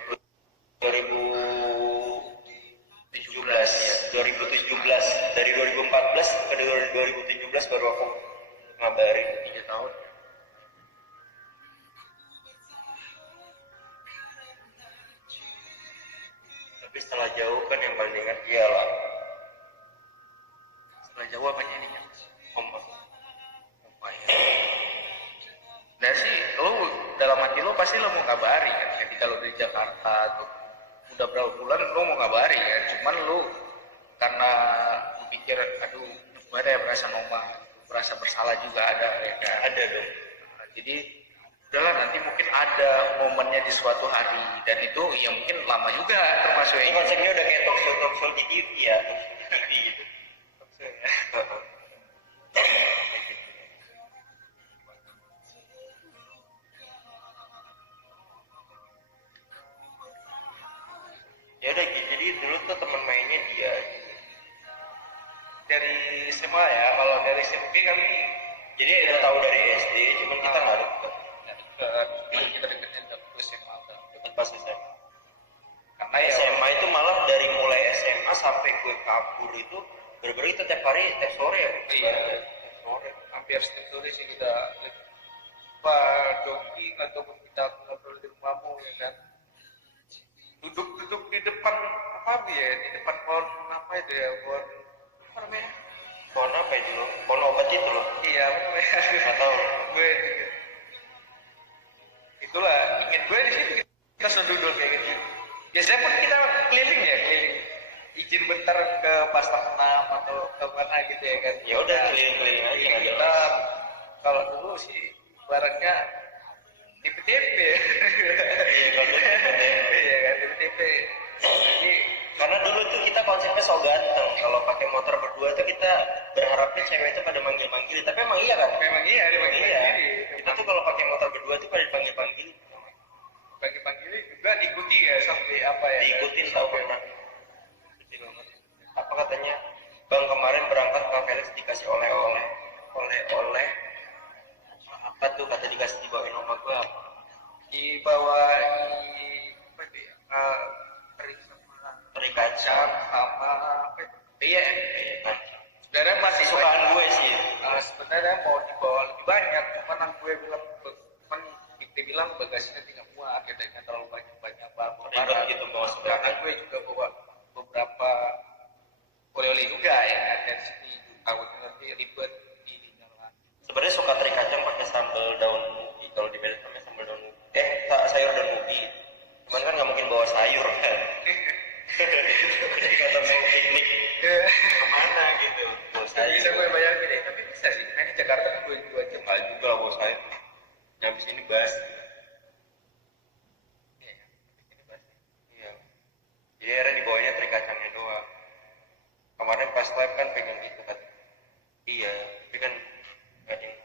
2017 ya. 2017 dari 2014 ke 2017 baru aku ngabarin 3 tahun. tapi setelah jauh kan yang paling ingat dia lah Setelah jauh apanya ini? Om. Oh, iya. Dan sih lo dalam hati lo pasti lo mau ngabari kan ketika lo di Jakarta atau udah berapa bulan lo mau ngabari kan, cuman lo karena lo pikir aduh gimana ya perasaan oma, merasa bersalah juga ada ya kan. Ada dong. Nah, jadi udahlah nanti mungkin ada momennya di suatu hari dan itu ya mungkin lama juga termasuk Ini yang konsepnya udah kayak talk show di TV ya, talk show di TV gitu. Ya udah jadi dulu tuh teman mainnya dia. dari SMA ya. Kalau dari SMP kami Jadi udah tahu dari SD, cuman kita nggak deket. nggak deket, dulu kita deketnya udah ke SMA kan. Deket pas SMA. Karena ya SMA itu malah dari mulai SMA sampai gue kabur itu bener-bener kita tiap hari tiap sore ya. Iya. Tiap sore. hampir setiap sore sih kita jogging ataupun kita ngobrol di rumahmu ya kan, duduk di depan apa ya, di depan pohon apa itu ya, pohon apa namanya, Pohon apa itu loh? Pohon obat itu loh. iya apa namanya, Nggak tahu. gue itulah ingat gue di situ kita selalu duduk kayak gitu. Biasanya pun kita keliling izin bentar ke pasar 6 atau ke mana gitu ya kan. Ya udah keliling-keliling aja nggak Kita jelas. kalau dulu sih barangnya tipe-tipe. Iya kalau dulu gitu. Iya kan tipe-tipe. Jadi Karena dulu tuh kita konsepnya so ganteng. Kalau pakai motor berdua tuh kita berharapnya cewek itu pada manggil-manggil. Tapi emang iya kan? memang iya dipanggil Iya. diri. Kita tuh kalau pakai motor berdua tuh pada dipanggil-panggil. Panggil juga diikuti ya sampai apa ya? Diikutin tau pernah. Apa katanya? Bang kemarin berangkat ke Felix dikasih oleh-oleh. Oleh-oleh. Apa tuh kata dikasih dibawain oma gue apa? Dibawa apa itu ya? Teri Teri kacang. sama apa itu? Iya. Kan. Sebenarnya masih Sukaan gue sih. sebenarnya mau dibawa lebih banyak, cuman gue bilang cuman dia bilang bagasinya tidak muat, katanya terlalu banyak Ribet gitu bawa karena sebelah. gue juga bawa beberapa oleh-oleh juga ya dari sini tahu nanti ribet di jalan. Sebenarnya suka teri kacang pakai sambal daun ubi. Kalau di Medan namanya sambal daun ubi. Sayur daun ubi. Cuman kan nggak mungkin bawa sayur kan. Jadi kata mau piknik kemana gitu. Bawa Jadi bisa gue sayur. bayangin deh, tapi bisa sih. Nah, di Jakarta kan 2 jam Nggak juga lah bawa sayur. Nyampe sini bas. Iya. Jadi akhirnya dibawanya teri kacangnya doang. Kemarin pas live kan pengen gitu kan. Iya, tapi kan nggak ada yang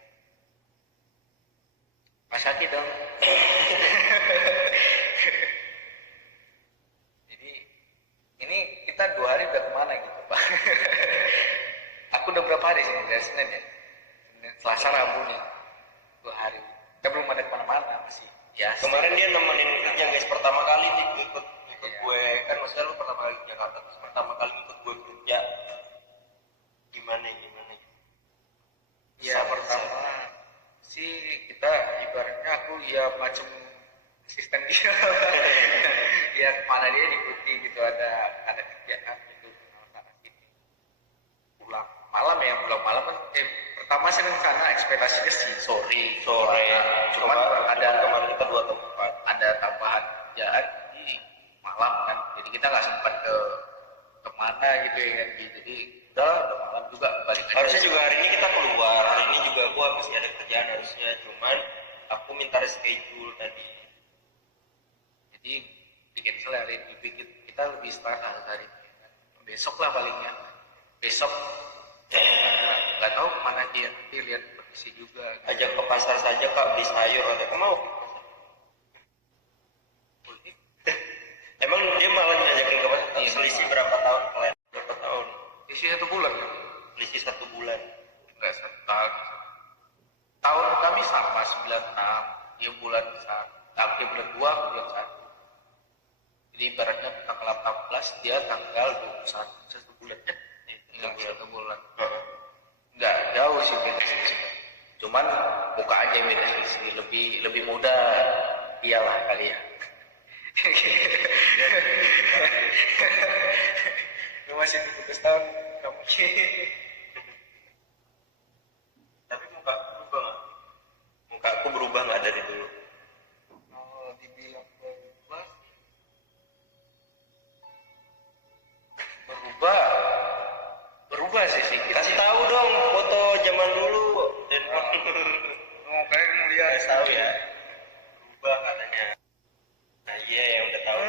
hari sih, dari Senin ya. Senin, Selasa, Rabu nih. 2 hari. Kita belum ada kemana-mana masih. Ya. Kemarin dia nemenin kerja guys, pertama kali nih ikut Iya. gue kan, maksudnya lu pertama kali ke Jakarta, terus pertama kali ikut gue kerja, gimana Ya pertama sih kita ibaratnya aku ya macam asisten dia. Ya kemana dia diikuti gitu, ada kerjaan gitu sana sini. Pulang malam ya, pulang malam kan pertama sih sana ekspektasinya sih sore. Cuman ada kemarin kita 2 tempat, ada tambahan kerjaan di malam kan, jadi kita nggak sempat ke kemana gitu ya kan. Jadi udah malam juga balik aja. harusnya juga hari ini kita keluar, hari ini juga aku habis ada kerjaan harusnya, cuman aku minta reschedule tadi, Jadi di cancel hari ini, kita lebih start hari ini kan. Besok lah palingnya, besok nggak tahu kemana dia, nanti lihat kondisi juga. ajak ke pasar saja kak, beli sayur, ada kamu mau ke pasar? Boleh. Emang dia malah ngajakin ke pasar? Iya. Selisih berapa tahun kalian? Berapa tahun? Isi 1 bulan kan? Selisih 1 bulan. Enggak setahun. Tahun kami sama 96, dia bulan 1, dia bulan 2, aku bulan 1. Jadi ibaratnya tanggal 18, dia tanggal 21, 1 bulan kan? Enggak 1 bulan. Enggak jauh sih beda selisih. Cuman buka aja beda selisih, lebih mudah iyalah kali ya. Lu masih 17 tahun kamu. Tapi muka berubah nggak? Muka aku berubah nggak dari dulu? Kalau dibilang berubah, berubah sih kita. Kasih tahu dong foto zaman dulu. Dan Mau kayak ngeliat kasih tahu ya. Berubah katanya. Nah iya yang udah tahu.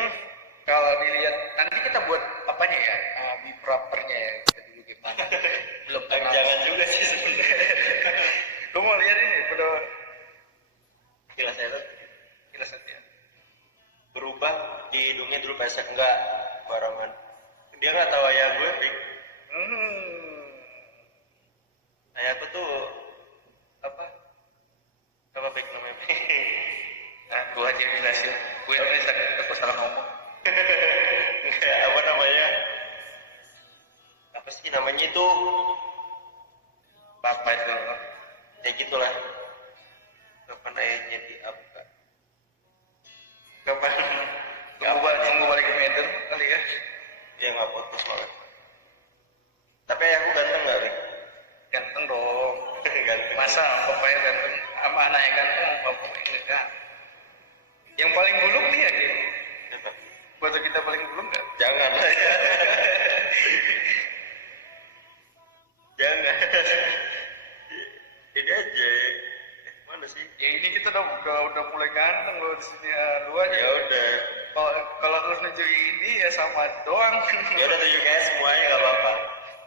Kalau dilihat nanti kita buat apanya ya, biprapernya ya, kita dulu gimana. Belum pernah. Jangan juga sih sebenarnya. Gue mau lihat ini pada Kilas saya tuh kilasannya. berubah di hidungnya dulu pesek enggak barengan. Dia nggak tahu ayah gue, Pik. Ayahku tuh Apa? apa Pik namanya? Pik? Nah, gue aja jelasin. Gue ini aku salah ngomong. Enggak, apa namanya? Apa sih namanya itu? Apa itu? Ya gitulah. Kapan ayahnya diangkat? Kapan? Tunggu balik ke Medan kali ya. Dia nggak putus banget. Tapi ayahku ganteng nggak, Pik? Ganteng dong. Ganteng. Masa bapaknya ganteng sama anaknya ganteng, bapaknya enggak? Yang paling buluk nih ya, Kim? Siapa? Foto kita paling buluk nggak? Jangan. Jangan. Ini aja. Mana sih? Ya ini kita udah mulai ganteng loh di sini, lu aja. Ya udah. Kalau lu nunjukin ini ya sama doang. Ya udah tunjuk aja semuanya nggak apa-apa.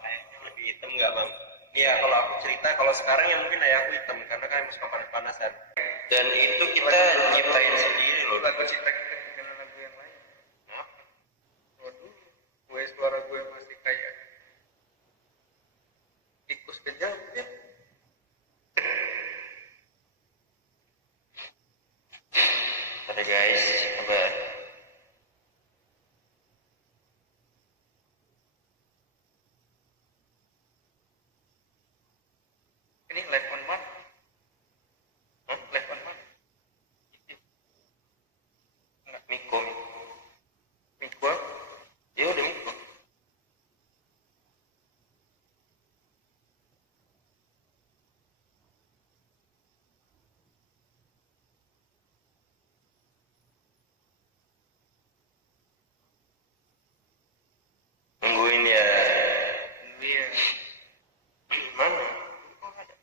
Ayahnya lebih hitam nggak bang? Iya kalau aku cerita kalau sekarang ya mungkin ayahku hitam karena kan emang suka panas-panasan. Dan itu kita nyiptain sendiri loh. Lagu cinta kita dengan lagu yang lain. Hah? Waduh, suara gue masih kayak tikus kejam ya. Ada guys, apa? Ini live on mana? Hah? Live on mana? Miko. Minggu Ya udah Miko. Nungguin ya. iya. Mana? Kok nggak ada?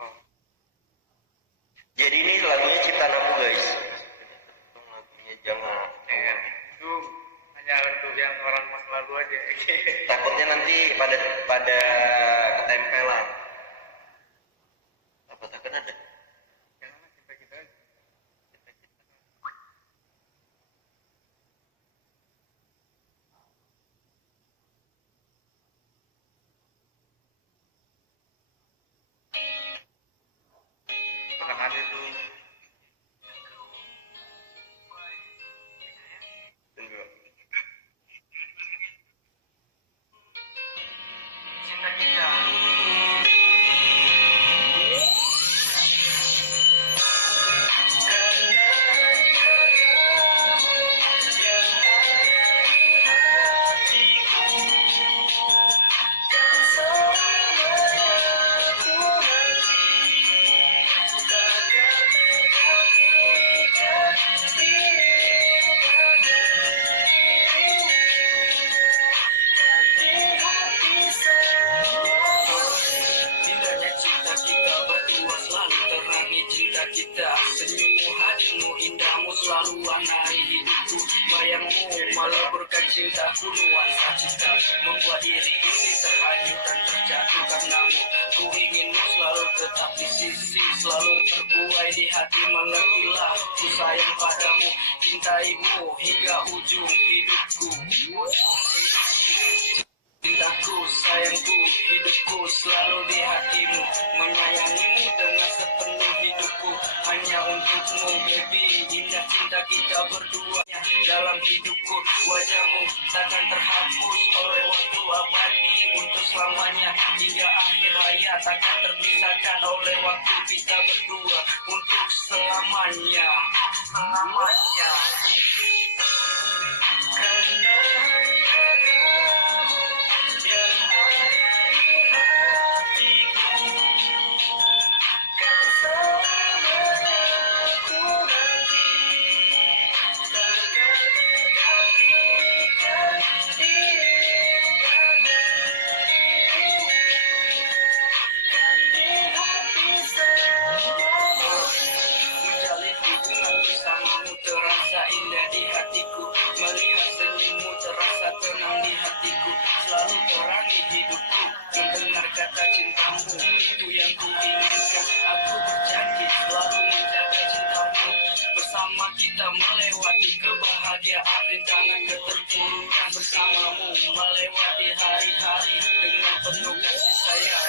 Oh. Jadi ini lagunya ciptaan aku guys. Lagunya jangan. Ya, itu hanya untuk yang orang masa lalu aja. Takutnya nanti pada ketempelan. Apa takkan ada? Jangan kita aja. lapangan itu. Tunggu. Cinta kita. Indahnya cinta kita berdua selalu terangi cinta kita. Senyummu, hadirmu, indahmu selalu warnai hidupku. Bayangmu meleburkan cintaku, nuansa cinta membuat diri ini terhanyut dan terjatuh karenamu. Ku inginmu selalu tetap di sisi, selalu terbuai di hati. Mengertilah ku sayang padamu, cintaimu hingga ujung hidupku. Cintaku, sayangku, hidupku selalu di hatimu. Menyayangimu dengan sepenuh hidupku. Hanya untukmu, baby. Indah cinta kita berdua dalam hidupku. Wajahmu takkan terhapus oleh waktu abadi. Untuk selamanya hingga akhir hayat takkan terpisahkan oleh waktu kita berdua. Untuk selamanya. Selamanya. Karena menjalin hubungan bersamamu terasa indah di hatiku. Melihat senyummu terasa tenang di hatiku. Selalu terangi hidupku. Mendengar kata cintamu, itu yang ku inginkan. Aku berjanji selalu menjaga cintamu. Bersama kita melewati kebahagiaan, rintangan keterpurukan. Bersamamu melewati hari-hari dengan penuh kasih sayang.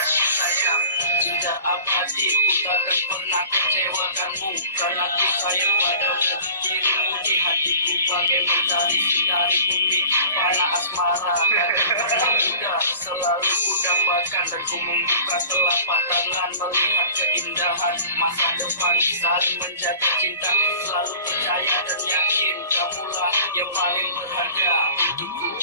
Cinta abadi, ku takkan pernah kecewakanmu. Karena ku sayang padamu, dirimu di hatiku bagai mentari dari bumi. Panah asmara, karena muda selalu ku dambakan. Dan ku membuka telapak tangan melihat keindahan masa depan. Saling menjaga cinta, selalu percaya dan yakin. Kamulah yang paling berharga untukku.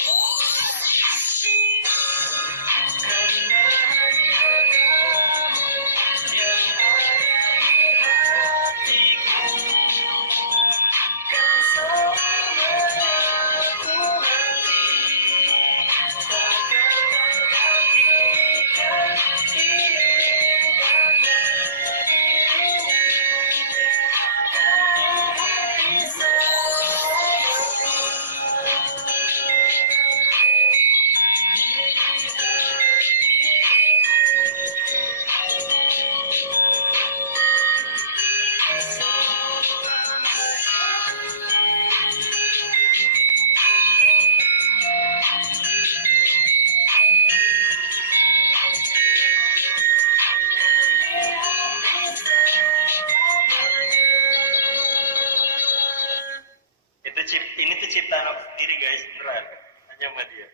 Karena ini tuh ciptaan aku sendiri guys, beneran. Hanya sama dia.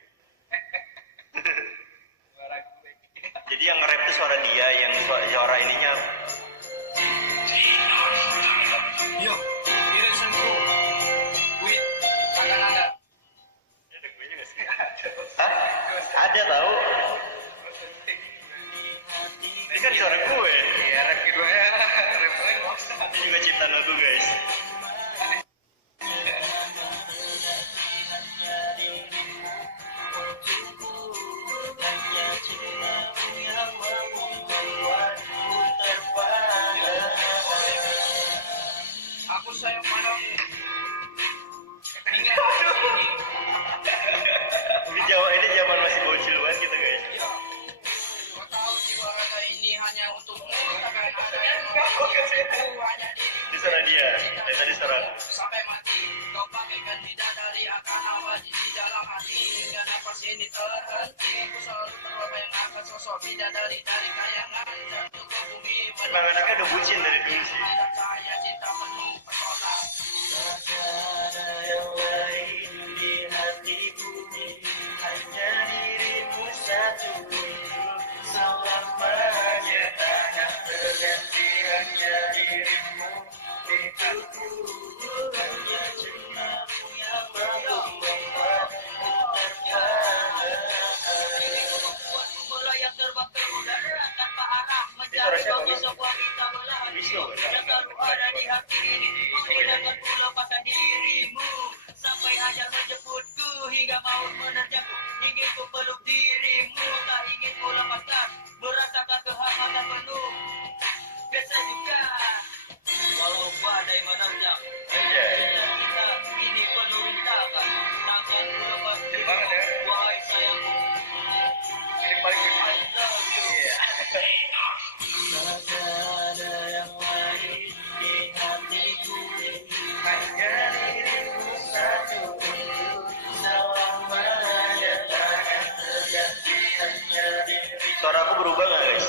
Jadi yang nge-rap tuh suara dia, yang suara ininya. Yo, listen bro. With Anda. Ada gue juga sih. Hah? Ada tahu? Ini kan suara gue. Iya, rap gue ya. Ini juga ciptaan lagu guys. Aku sayang padamu. Ini Jawa, ini zaman masih bocil banget gitu guys. Kau tahu jiwa raga ini hanya untukmu. Takkan ada yang memilikiku, hanya dirimu. Ini suara dia. Tadi suara. Sampai mati, kau bagaikan bidadari akan awasi di dalam hati. Hingga nafas ini terhenti, ku selalu terbayang akan sosok bidadari dari kayangan jatuh ke bumi. Emang anaknya udah bucin dari dulu sih. Ada yang lain di hatiku, hanya dirimu satu. Selamanya takkan terganti, hanya dirimu. Hidupku hanya cintamu yang mampu membuatku terpana. Melayang terbang ke udara tanpa arah, mencari sosok wanita belahan yang selalu ada di hati ini. Hilangkan ku lepaskan dirimu sampai hanya menjemputku hingga maut menerjangku. Ingin ku peluk dirimu, tak ingin ku lepaskan, merasakan kehangatan penuh. Biasa juga walau badai menerjang, kita ini penuh rintangan. Takkan ku lepas dirimu, wahai sayangku. Ini paling I love you. Ada yang lain di hatiku, hanya dirimu satu. Selamanya takkan terganti, hanya dirimu. Suara aku berubah nggak guys?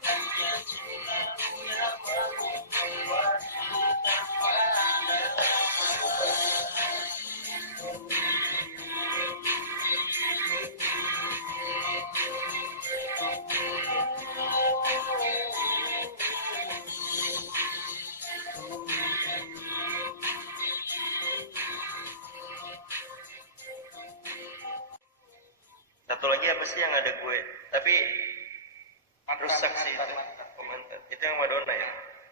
Hanya cintamu yang mampu membuatku terpana. Satu lagi apa sih yang ada gue? Tapi rusak sih itu. Komentar. Itu yang Madonna ya?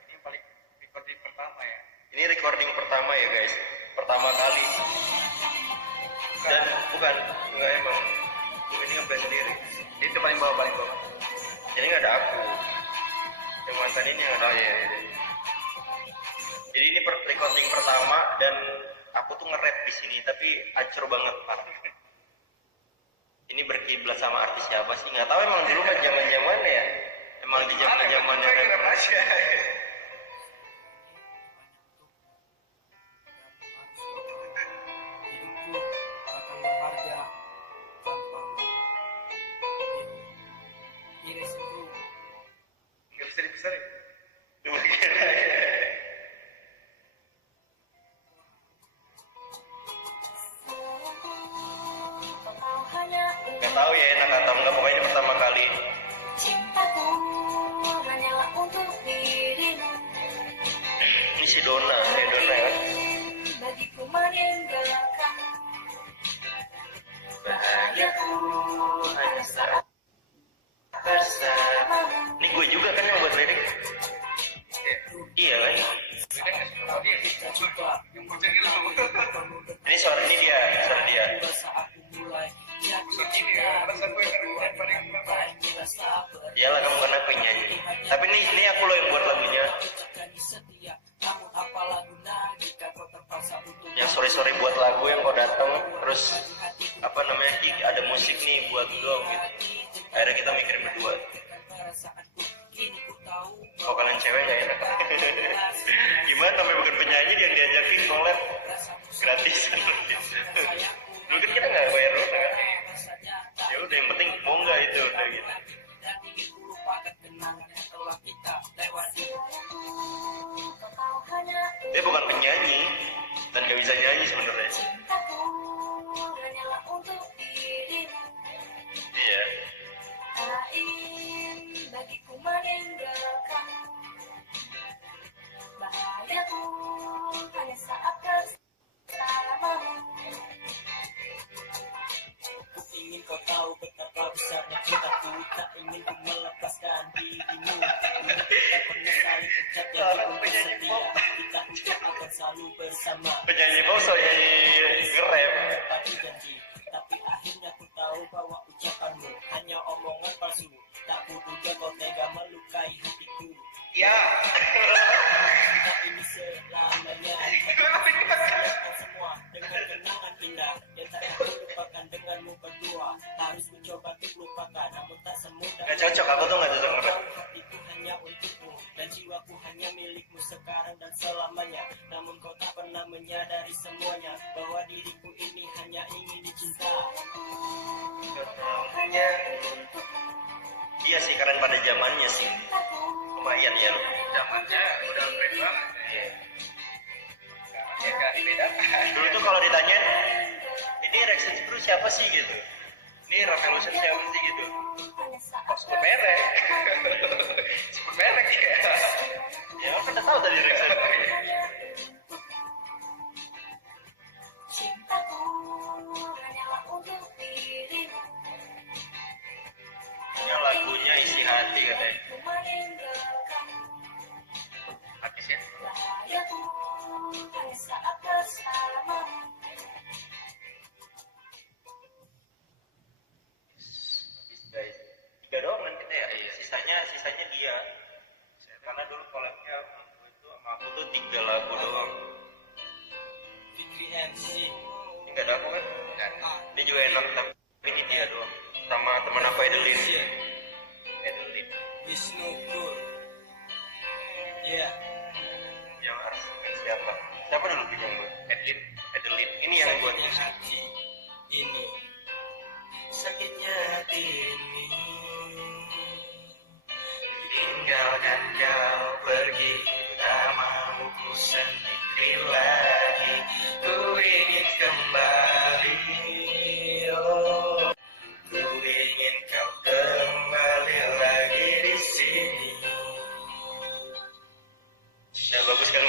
ini paling recording pertama ya. Ini recording pertama ya guys. Pertama kali. Dan bukan, enggak emang. Gue ini ngeband sendiri. Itu paling bawah, paling bawah. Jadi nggak ada aku. Yang mantan ini yang ada. Oh iya, iya. Jadi ini recording pertama dan aku tuh nge-rap di sini tapi hancur banget parah. Ini berkiblat sama artis siapa sih? Nggak tahu emang dulu mah zaman-zamannya ya. Emang di zaman-zamannya Rap rap. aja. Hidupku akan berharga tanpa irisanku. Nggak bisa dipisahin. Nggak tahu ya enak atau nggak, pokoknya ini pertama kali. Cintaku hanyalah untuk dirimu. Ini si Donna ya. Bagiku meninggalkan bahagiaku hanya saat bersamamu. Ini gue juga kan yang buat lirik. Iya kan? Yang bocengin lu. Ini suara dia. Begini ya, rasa gue kan paling paling. Iyalah kamu kan aku yang nyanyi. Tapi ini aku loh yang buat lagunya. Yang sore-sore buat lagu yang kau datang terus apa namanya ada musik nih buat dong gitu. Akhirnya kita mikirin berdua. Vokalan cewek nggak enak. Gimana namanya bukan penyanyi yang diajakin collab gratisan. Dulu kan kita nggak bayar dulu kan. Ya udah yang penting mau nggak itu udah gitu. Dia bukan penyanyi dan nggak bisa nyanyi sebenarnya. Cintaku hanyalah untuk dirimu. Iya. Lain bagiku meninggalkan bahagiaku hanya saat bersamamu. Ku ingin kau tahu betapa besarnya cintaku, tak ingin ku melepaskan dirimu. Untuk kita pernah saling ucap janji untuk setia, kita ucap akan selalu bersama. Penyanyi boso nyanyi nge-rap. Tapi janji, tapi akhirnya ku tahu bahwa ucapanmu hanya omongan palsu. Tak kuduga kau tega melukai hatiku. Ya. Kita ini selamanya. Sayangkan semua dengan kenangan indah yang tak aku lupakan denganmu berdua. Harus mencoba untuk lupakan, namun tak semudah. Gak cocok, aku tuh gak cocok nge-rap. Hatiku hanya untukmu dan jiwaku hanya milikmu sekarang dan selamanya. Namun kau tak pernah menyadari semuanya, bahwa diriku ini hanya ingin dicinta. Iya. Iya sih, keren pada zamannya sih. Lumayan ya. Zamannya udah keren banget. Iya. Ya gak dibedakan. Dulu tuh kalau ditanyain, ini Reaction Crew siapa sih gitu? Ini Revolution siapa sih gitu? Kok sebut merek? Sebut merek ya. Ya kan udah tahu tadi Reaction Crew. Cintaku hanyalah untuk dirimu. Ini lagunya isi hati katanya. Ku meninggalkanmu. Habis ya. Bahagiaku hanya saat bersamamu. Guys, 3 doang kan kita ya. Sisanya dia. Karena dulu collabnya sama aku itu sama aku tuh 3 lagu doang. Fikri MC. Ini nggak ada aku kan? Ini juga enak tapi ini dia doang. Sama teman aku Edelin. Edelin. Wisnu Kur. Ya. Yang harus dengan siapa? Siapa dulu yang buat? Edelin. Edelin. Ini yang buat Sakitnya musik. hati ini. Sakitnya hati ini. Tinggalkan kau pergi, tak mau ku sendiri lagi. Ku ingin kembali, oh, ku ingin kau kembali lagi di sini. Ya bagus kan?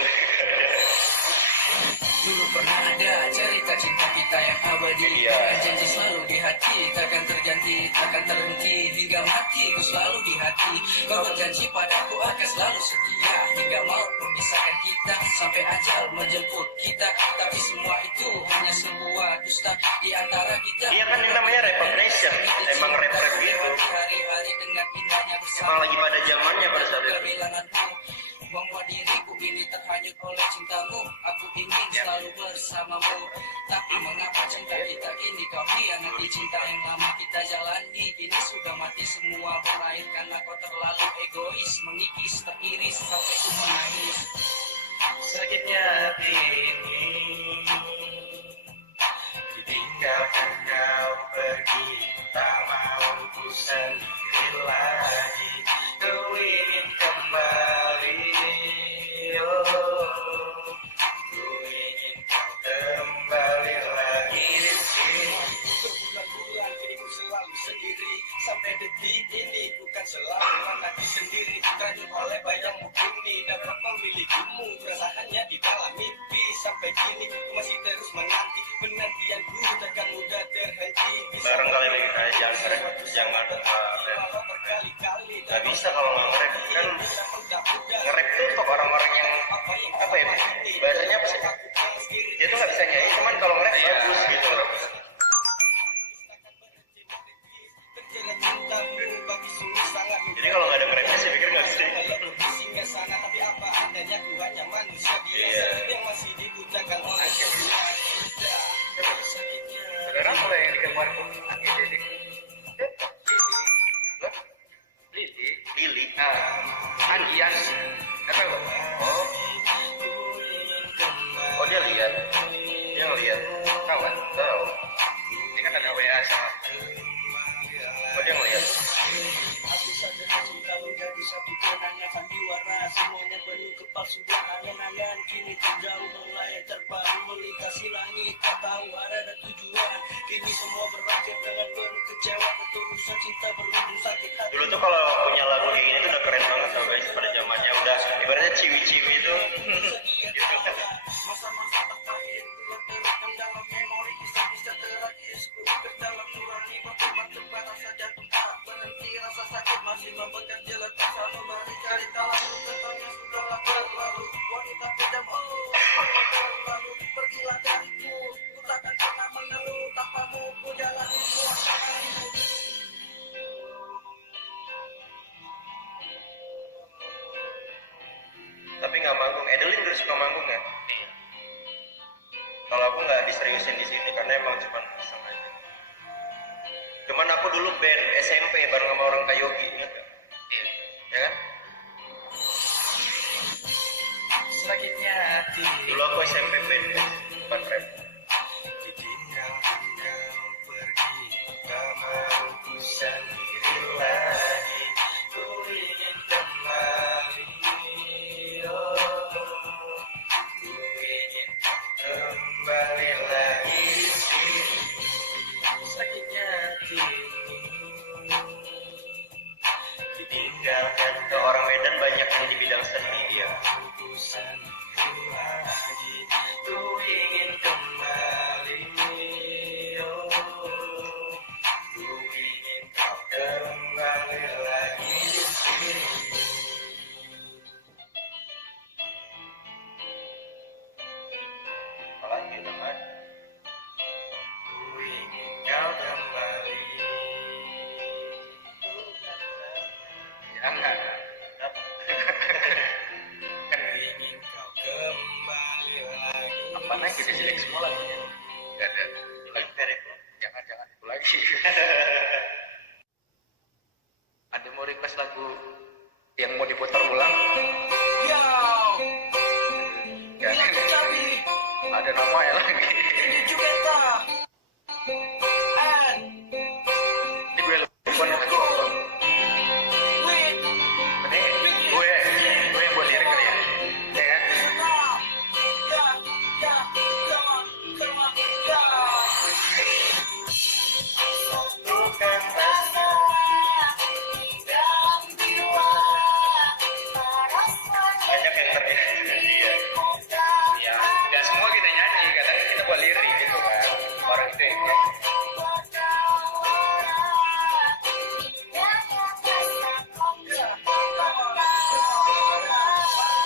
Dulu pernah ada cerita cinta kita yang abadi. Iya. Janji selalu di hati, takkan terganti, takkan terhenti hingga mati. Ku selalu di hati. Kau berjanji padaku akan selalu setia hingga maut memisahkan kita sampai ajal menjemput kita. Tapi semua itu hanya sebuah dusta di antara kita. Iya kan ini namanya Revolution. Emang rap-rap gitu. Hari-hari dengan indahnya bersama. Emang lagi pada zamannya pada saat itu. Kehilanganku bahwa diriku ini terhanyut oleh cintamu. Aku ingin selalu bersamamu. Tapi mengapa cinta kita kini kau hianati? Cinta yang lama kita jalani kini sudah mati semua berakhir karena kau terlalu egois, mengikis, teriris sampai ku menangis. Sakitnya hati ini, ditinggalkan kau pergi, tak mau ku sendiri lagi. Ku ingin kembali, oh, ku ingin kau kembali lagi di sini. Berbulan-bulan kini ku selalu sendiri. Sampai detik ini ku kan selalu menanti sendiri. Terjun oleh bayangmu kini dapat memilikimu. Perasaannya di dalam mimpi. Sampai kini ku masih terus menanti. Penantianku takkan mudah terhenti. Barangkali jangan Walau berkali-kali nggak bisa kalau nggak nge-rap kan. Nge-rap tuh untuk orang-orang yang apa ya, bahasanya apa sih, dia tuh nggak bisa nyanyi, cuman kalau nge-rap bagus gitu loh. Jadi kalau nggak ada nge-rapnya sih pikir nggak bisa. Singgah sana tapi apa adanya ku hanya manusia biasa Iya. yang masih dibutakan oleh Sekarang kalau yang di kamar tuh Lili. Lili. Andian. Nggak tahu. Oh. Oh dia lihat. Dia ngeliat. Kawan. Tahu. Ini kan ada WA sama. Oh dia ngeliat. Aku sadar cinta menjadi satu kenangan sandiwara. Semuanya penuh kepalsuan, angan-angan kini terjauh melayang terbaru melintasi langit. Tak tahu arah dan tujuan. Kini semua berakhir dengan penuh kecewa. Ketulusan cinta berujung sakit hati. Dulu tuh kalau punya lagu kayak gini tuh udah keren banget tau guys, pada zamannya udah ibaratnya ciwi-ciwi itu gitu kan. Masa-masa terakhir telah terekam dalam memori. Bisa-bisa teragis ku dalam nurani. Bertebar rasa jantung tak berhenti. Rasa sakit masih membekas jeletak. Selalu mencari talang. Katanya sudahlah berlalu. Wanita pedam, oh berlalu. Pergilah dariku. Ku takkan pernah mengeluh. Tanpamu ku jalani semua kenanganku. Tapi nggak manggung. Edelin dulu suka manggung ya? Iya. Kalau aku nggak diseriusin di sini karena emang cuma iseng aja. Cuman aku dulu band SMP bareng sama orang Kayogi, ingat nggak? Iya. Ya kan? Sakitnya hati. Dulu aku SMP band, bukan rap. Ditinggalkan kau pergi, tak mau ku sendiri lagi. Ditinggalkan ke orang Medan banyak yang di bidang seni ya. Ku ingin kembali, oh, ku ingin kau kembali lagi di sini. Apalagi udah nggak ada. Ku ingin kau kembali. Jangan. Ku ingin kau kembali lagi. Apa lagi di jelek semua lagunya? Gak ada. Lagi Ferek. Jangan itu lagi. Ada mau request lagu yang mau diputar ulang? Yo, Gak Lagu ada. Cabi, Ada nama ya lagi. ini juga tak. And Ini gue telepon ya gue. with Ini gue yang buat lirik kali ya. Ya kan? now, yeah, yeah, come on, yeah. Bukan rasa di dalam jiwa, perasaan Banyak yang terjadi ya. Ya, nggak semua kita nyanyi, kadang kita buat lirik gitu kan. Orang itu yang nyanyi.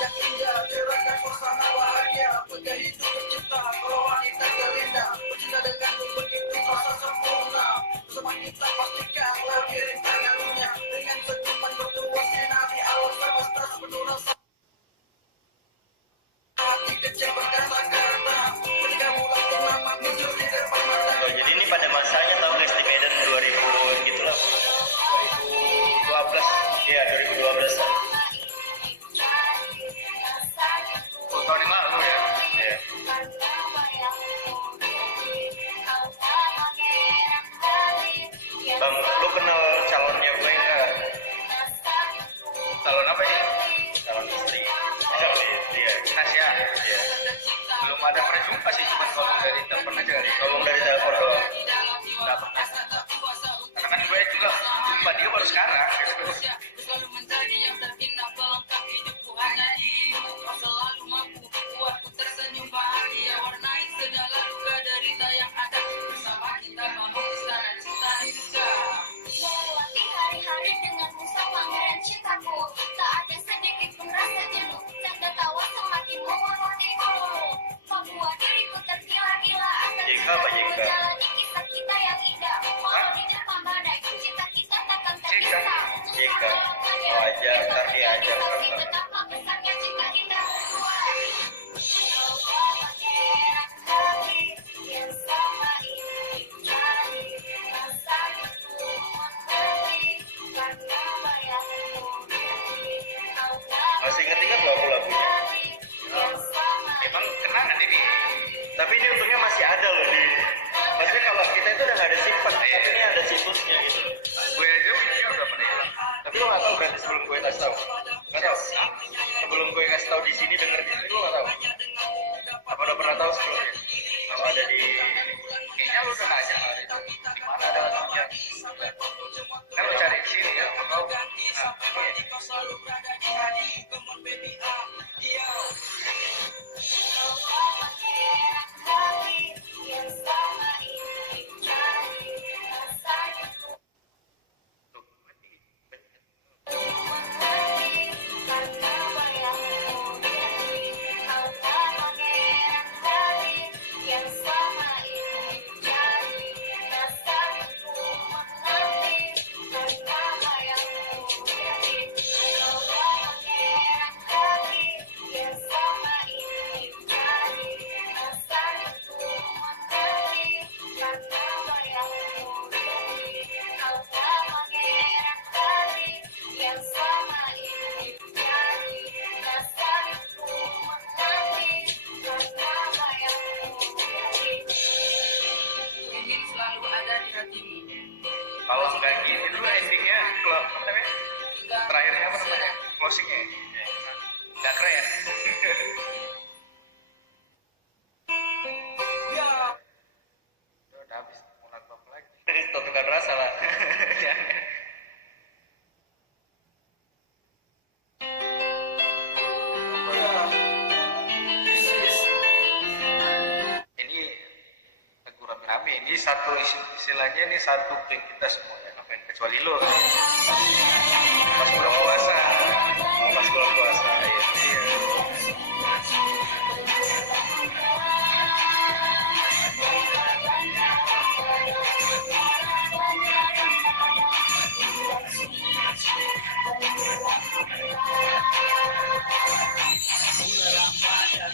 Yang indah, cerahkan suasana bahagia, bagai hidup tercipta, kalau wanita terindah, bercinta denganmu begitu rasa sempurna. Bersama kita pastikan lagi rintangannya, dengan senyuman berdua sinari alam semesta sepenuh rasa. Hati kecil berkata-kata, ketika bulan purnama muncul di depan mata. Oh, jadi ini pada masanya tahu guys di Medan 2000 gitu lah. 2012. Iya 2012. 10 tahun yang lalu ya. Iya. Bang, lu kenal calonnya gue nggak? Calon apa ini? Calon istri. Calon istri ya. Tasya. Iya. Belum ada pernah jumpa sih, cuma ngomong dari telepon aja kali. Ngomong dari telepon doang. Nggak pernah. Karena kan gue juga jumpa dia baru sekarang gitu. Selalu menjadi yang terindah pelengkap hidupku hanya dirimu. Kau selalu mampu buatku tersenyum bahagia, warnai segala luka derita yang ada. Bersama kita bangun istana cinta juga. Melewati hari-hari denganmu sang pangeran cintaku, tak ada sedikit pun rasa jenuh. Canda tawa semakin memelukku, membuat diriku tergila-gila akan JK apa JK? menjalani kisah kita yang indah. Walau di depan badai, cinta kita takkan terpisah. JK. Oh, aja, ntar dia aja. Betapa besarnya cinta kita berdua. Pangeran hati yang sama ini cari, rasanya ku menanti karena bayangmu diri. Masih inget-inget lagu-lagunya. Yang sama Emang kenangan ini. Tapi ini untungnya masih ada loh di. Maksudnya kalau kita itu udah nggak ada sifat, tapi ini ada situsnya gitu. Gue aja videonya udah pernah hilang. Tapi lo nggak tahu berarti sebelum gue kasih tahu. Nggak tahu. Sebelum gue kasih tahu di sini denger di sini lo nggak tahu. Apa udah pernah tahu sebelumnya? Apa ada di? Kayaknya lu udah nanya kali itu. Di mana ada lagunya? Kan lu cari di sini ya, lu tahu. Kau selalu berada di hati, come on baby, pangeran hati yang sama ini cari, rasanya ku Tuh, mati. menanti karena bayangmu diri. Pangeran hati yang sama ini cari, rasanya ku menanti karena bayangmu diri. Pangeran hati yang sama ini cari, rasanya ku menanti karena bayangmu diri. Pangeran hati yang sama ini cari, rasanya ku menanti karena bayangmu diri. ingin selalu ada di hatimu. Kalau nggak gini dulu endingnya, kalau apa namanya? Hingga Terakhirnya apa namanya? Closingnya. Nggak keren. ya, Udah habis, mau lagu apa lagi? Tentukan rasa lah. Ini lagu rame-rame. Ini satu istilahnya ini satu geng kita semua ya. Ngapain kecuali lo. Pas bulan puasa. Oh, pas bulan puasa ya. Iya.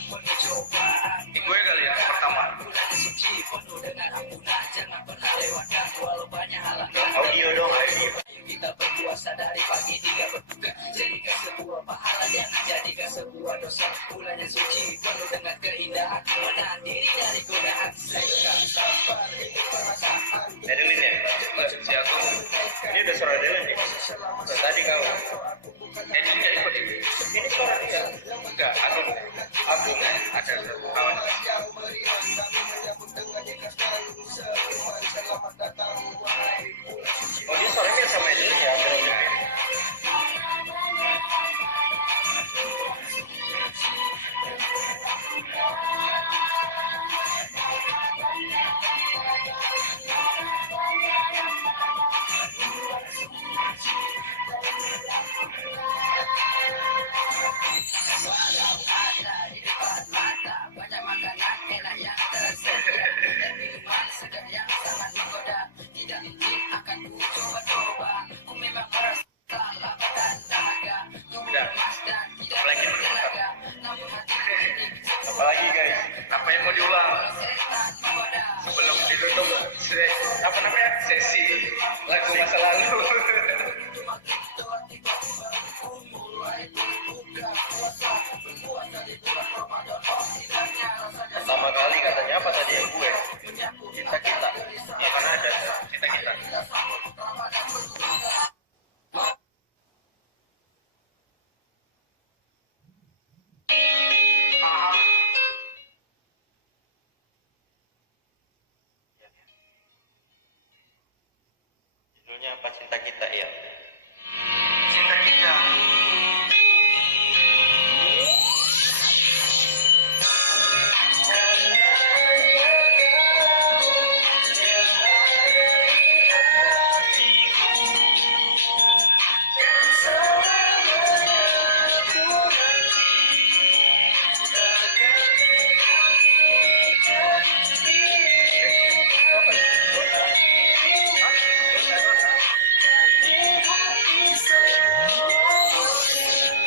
Ini gue kali ya pertama. Audio dong, audio. Kita berpuasa dari pagi hingga berbuka, jadikan sebuah pahala, jangan jadikan sebuah dosa. Bulan yang suci penuh dengan keindahan, menahan diri dari godaan. Saya sabar hidup perasaan. Adeline ya? Si aku. Ini udah suara Adeline nih. Tadi kau. Dia ikut ini. Ini suara dia. Enggak, aku ada kawan. Oh, dia suaranya sama Adeline ya? Adeline. Banyak makanan enak yang tersedia dan minuman segar yang sangat menggoda. Tidak mungkin akan ku coba-coba. Ku memang merasa lapar dan dahaga. Tubuh lemas dan tidak bertenaga. Namun hatiku ini Apalagi guys? Apa yang mau diulang? setan menggoda. Sebelum ditutup apa namanya sesi lagu masa lalu. Pertama kali katanya apa tadi yang gue? Cinta kita. Ya kan ada kita. Judulnya apa? Cinta kita ya? Cinta kita.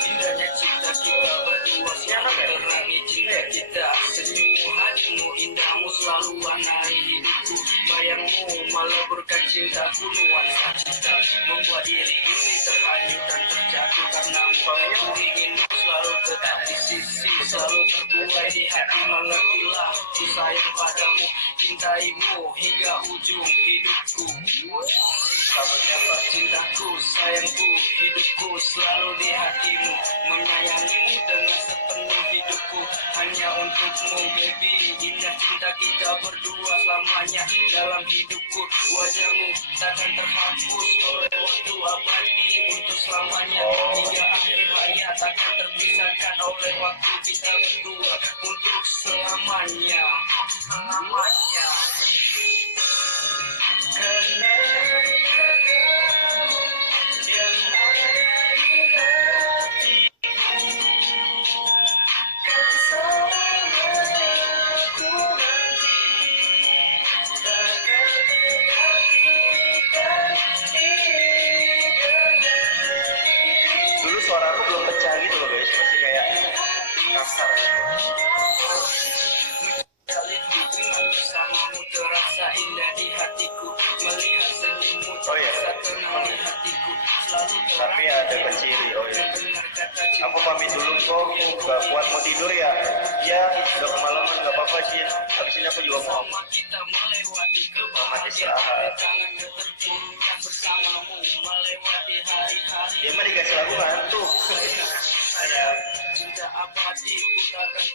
Indahnya cinta kita berdua, selalu terangi cinta kita. Senyummu, hadirmu, indahmu selalu warnai hidupku. Bayangmu meleburkan cintaku, nuansa cinta membuat diri ini terhanyut dan terjatuh. Karenamu aku inginmu selalu tetap di sisi, selalu terbuai di hati. Mengertilah ku sayang padamu, cintaimu hingga ujung hidupku. Cintaku, sayangku, hidupku selalu di hatimu. Menyayangimu dengan sepenuh hidupku. Hanya untukmu baby, indah cinta kita berdua selamanya dalam hidupku. Wajahmu takkan terhapus oleh waktu abadi untuk selamanya. Hingga akhir hayat takkan terpisahkan oleh waktu kita berdua untuk selamanya. Selamanya. Dulu suara aku belum pecah gitu loh guys, masih kayak kasar. Bersamamu terasa indah di hatiku, melihat senyummu Oh iya. terasa tenang di hatiku, selalu Tapi ada keciri, oh iya. mendengar kata cinta. Aku pamit dulu kok, gak kuat mau tidur ya. Iya, udah kemalaman gak apa-apa Jin. Habis ini aku juga mau Bersama kita melewati Selamat kebahagiaan, istirahat. jangan keterpurukan bersamamu melewati hari-hari. Dia mah dikasih lagu ngantuk. Cinta abadi ku takkan